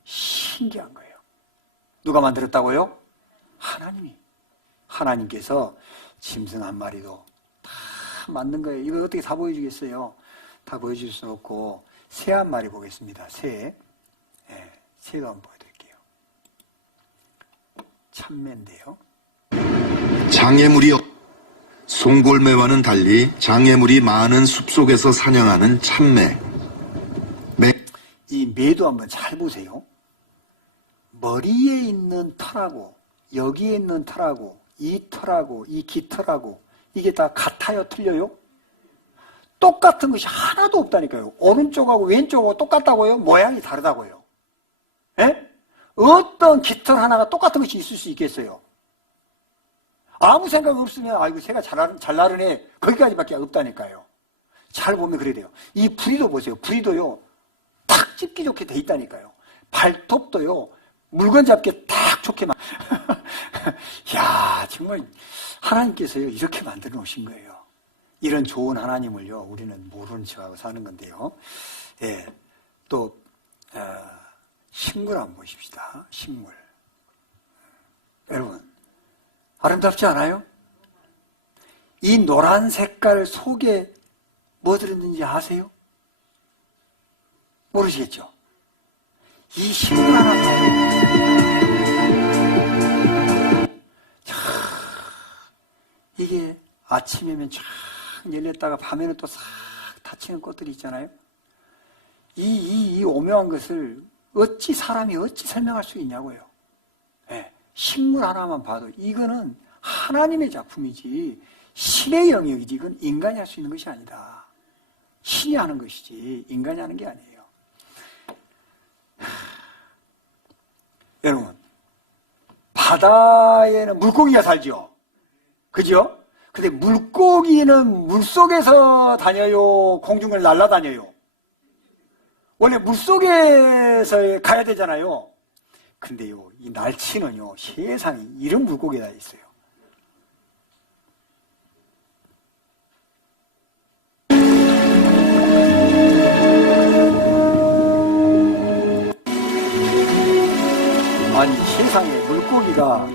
신기한 거예요. 누가 만들었다고요? 하나님이. 하나님께서 짐승 한 마리도 다 만든 거예요. 이걸 어떻게 다 보여주겠어요? 다 보여줄 수는 없고, 새 한 마리 보겠습니다. 새. 네, 새도 한번 보여드릴게요. 참매인데요. 장애물이요. 송골매와는 달리 장애물이 많은 숲속에서 사냥하는 참매. 이 매도 한번 잘 보세요. 머리에 있는 털하고 여기에 있는 털하고 이 털하고 이 깃털하고 이게 다 같아요? 틀려요? 똑같은 것이 하나도 없다니까요. 오른쪽하고 왼쪽하고 똑같다고요? 모양이 다르다고요. 예? 어떤 깃털 하나가 똑같은 것이 있을 수 있겠어요? 아무 생각 없으면 아이고 새가 잘 나르네 거기까지밖에 없다니까요. 잘 보면 그래야 돼요. 이 부리도 보세요. 부리도요 탁 찝기 좋게 돼 있다니까요. 발톱도요 물건 잡기 딱 좋게 야, 정말 하나님께서요 이렇게 만들어 놓으신 거예요. 이런 좋은 하나님을요 우리는 모르는 척하고 사는 건데요. 예, 또 식물 한번 보십시다. 식물. 여러분 아름답지 않아요? 이 노란 색깔 속에 뭐 들었는지 아세요? 모르시겠죠? 이 식물 하나 봐요. 이게 아침이면 쫙 열렸다가 밤에는 또 싹 닫히는 꽃들이 있잖아요. 이 오묘한 것을 사람이 어찌 설명할 수 있냐고요. 네, 식물 하나만 봐도 이거는 하나님의 작품이지 신의 영역이지 이건 인간이 할 수 있는 것이 아니다. 신이 하는 것이지 인간이 하는 게 아니에요. 여러분 바다에는 물고기가 살죠. 그죠? 근데 물고기는 물속에서 다녀요? 공중을 날아다녀요? 원래 물속에서 가야 되잖아요. 근데요 이 날치는요 세상에 이런 물고기가 있어요. 아니 세상에 물고기가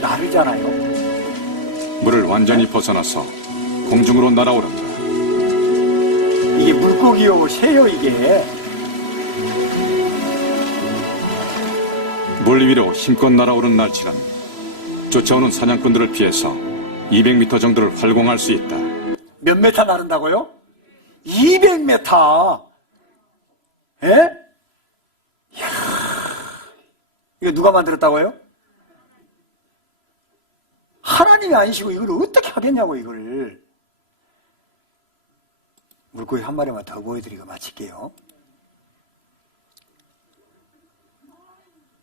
나르잖아요. 물을 완전히 벗어나서 공중으로 날아오른다. 이게 물고기요 새요 이게. 물 위로 힘껏 날아오른 날치는 쫓아오는 사냥꾼들을 피해서 200m 정도를 활공할 수 있다. 몇 메타 나른다고요? 200m. 예? 이야, 이거 누가 만들었다고요? 하나님이 아니시고 이걸 어떻게 하겠냐고 이걸. 물고기 한 마리만 더 보여드리고 마칠게요.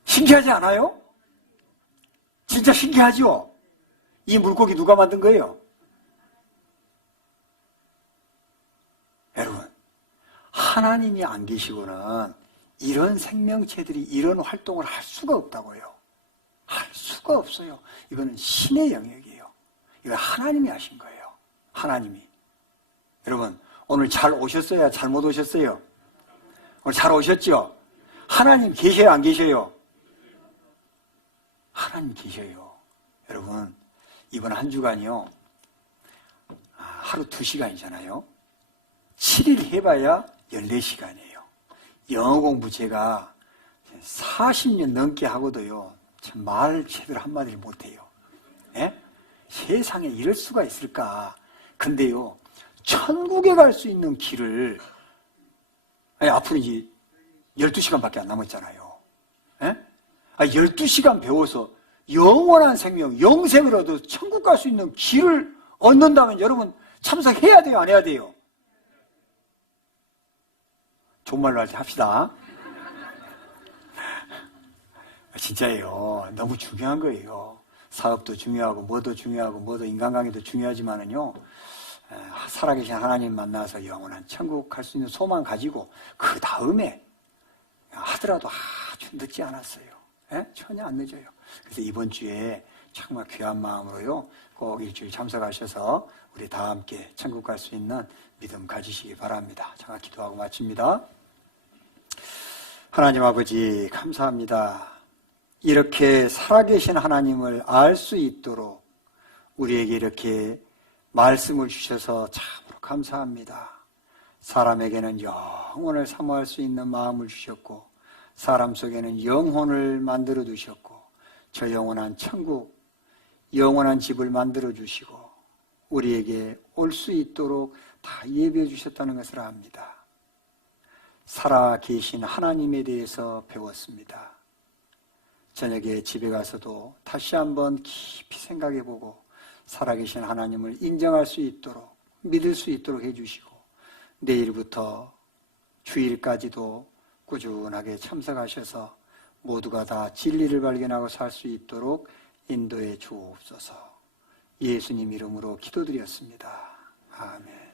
신기하지 않아요? 진짜 신기하죠? 이 물고기 누가 만든 거예요? 여러분, 하나님이 안 계시고는 이런 생명체들이 이런 활동을 할 수가 없다고요. 할 수가 없어요. 이거는 신의 영역이에요. 이거 하나님이 하신 거예요. 하나님이. 여러분, 오늘 잘 오셨어요? 잘못 오셨어요? 오늘 잘 오셨죠? 하나님 계셔요? 안 계셔요? 하나님 계셔요. 여러분, 이번 한 주간이요. 하루 2시간이잖아요. 7일 해봐야 14시간이에요. 영어 공부 제가 40년 넘게 하고도요. 참 말 제대로 한마디를 못해요. 예? 세상에 이럴 수가 있을까? 근데요. 천국에 갈 수 있는 길을 앞으로 이제 12시간밖에 안 남았잖아요. 예? 12시간 배워서 영원한 생명, 영생을 얻어 천국 갈 수 있는 길을 얻는다면 여러분 참석해야 돼요? 안 해야 돼요? 좋은 말로 할 때 합시다. 진짜예요. 너무 중요한 거예요. 사업도 중요하고 뭐도 중요하고 뭐도 인간관계도 중요하지만은요. 살아계신 하나님 만나서 영원한 천국 갈 수 있는 소망 가지고 그 다음에 하더라도 아주 늦지 않았어요. 예? 전혀 안 늦어요. 그래서 이번 주에 정말 귀한 마음으로요. 꼭 일주일 참석하셔서 우리 다 함께 천국 갈 수 있는 믿음 가지시기 바랍니다. 제가 기도하고 마칩니다. 하나님 아버지 감사합니다. 이렇게 살아계신 하나님을 알 수 있도록 우리에게 이렇게 말씀을 주셔서 참으로 감사합니다. 사람에게는 영혼을 사모할 수 있는 마음을 주셨고 사람 속에는 영혼을 만들어 두셨고 저 영원한 천국, 영원한 집을 만들어 주시고 우리에게 올 수 있도록 다 예배해 주셨다는 것을 압니다. 살아 계신 하나님에 대해서 배웠습니다. 저녁에 집에 가서도 다시 한번 깊이 생각해보고 살아계신 하나님을 인정할 수 있도록 믿을 수 있도록 해주시고 내일부터 주일까지도 꾸준하게 참석하셔서 모두가 다 진리를 발견하고 살 수 있도록 인도해 주옵소서. 예수님 이름으로 기도드렸습니다. 아멘.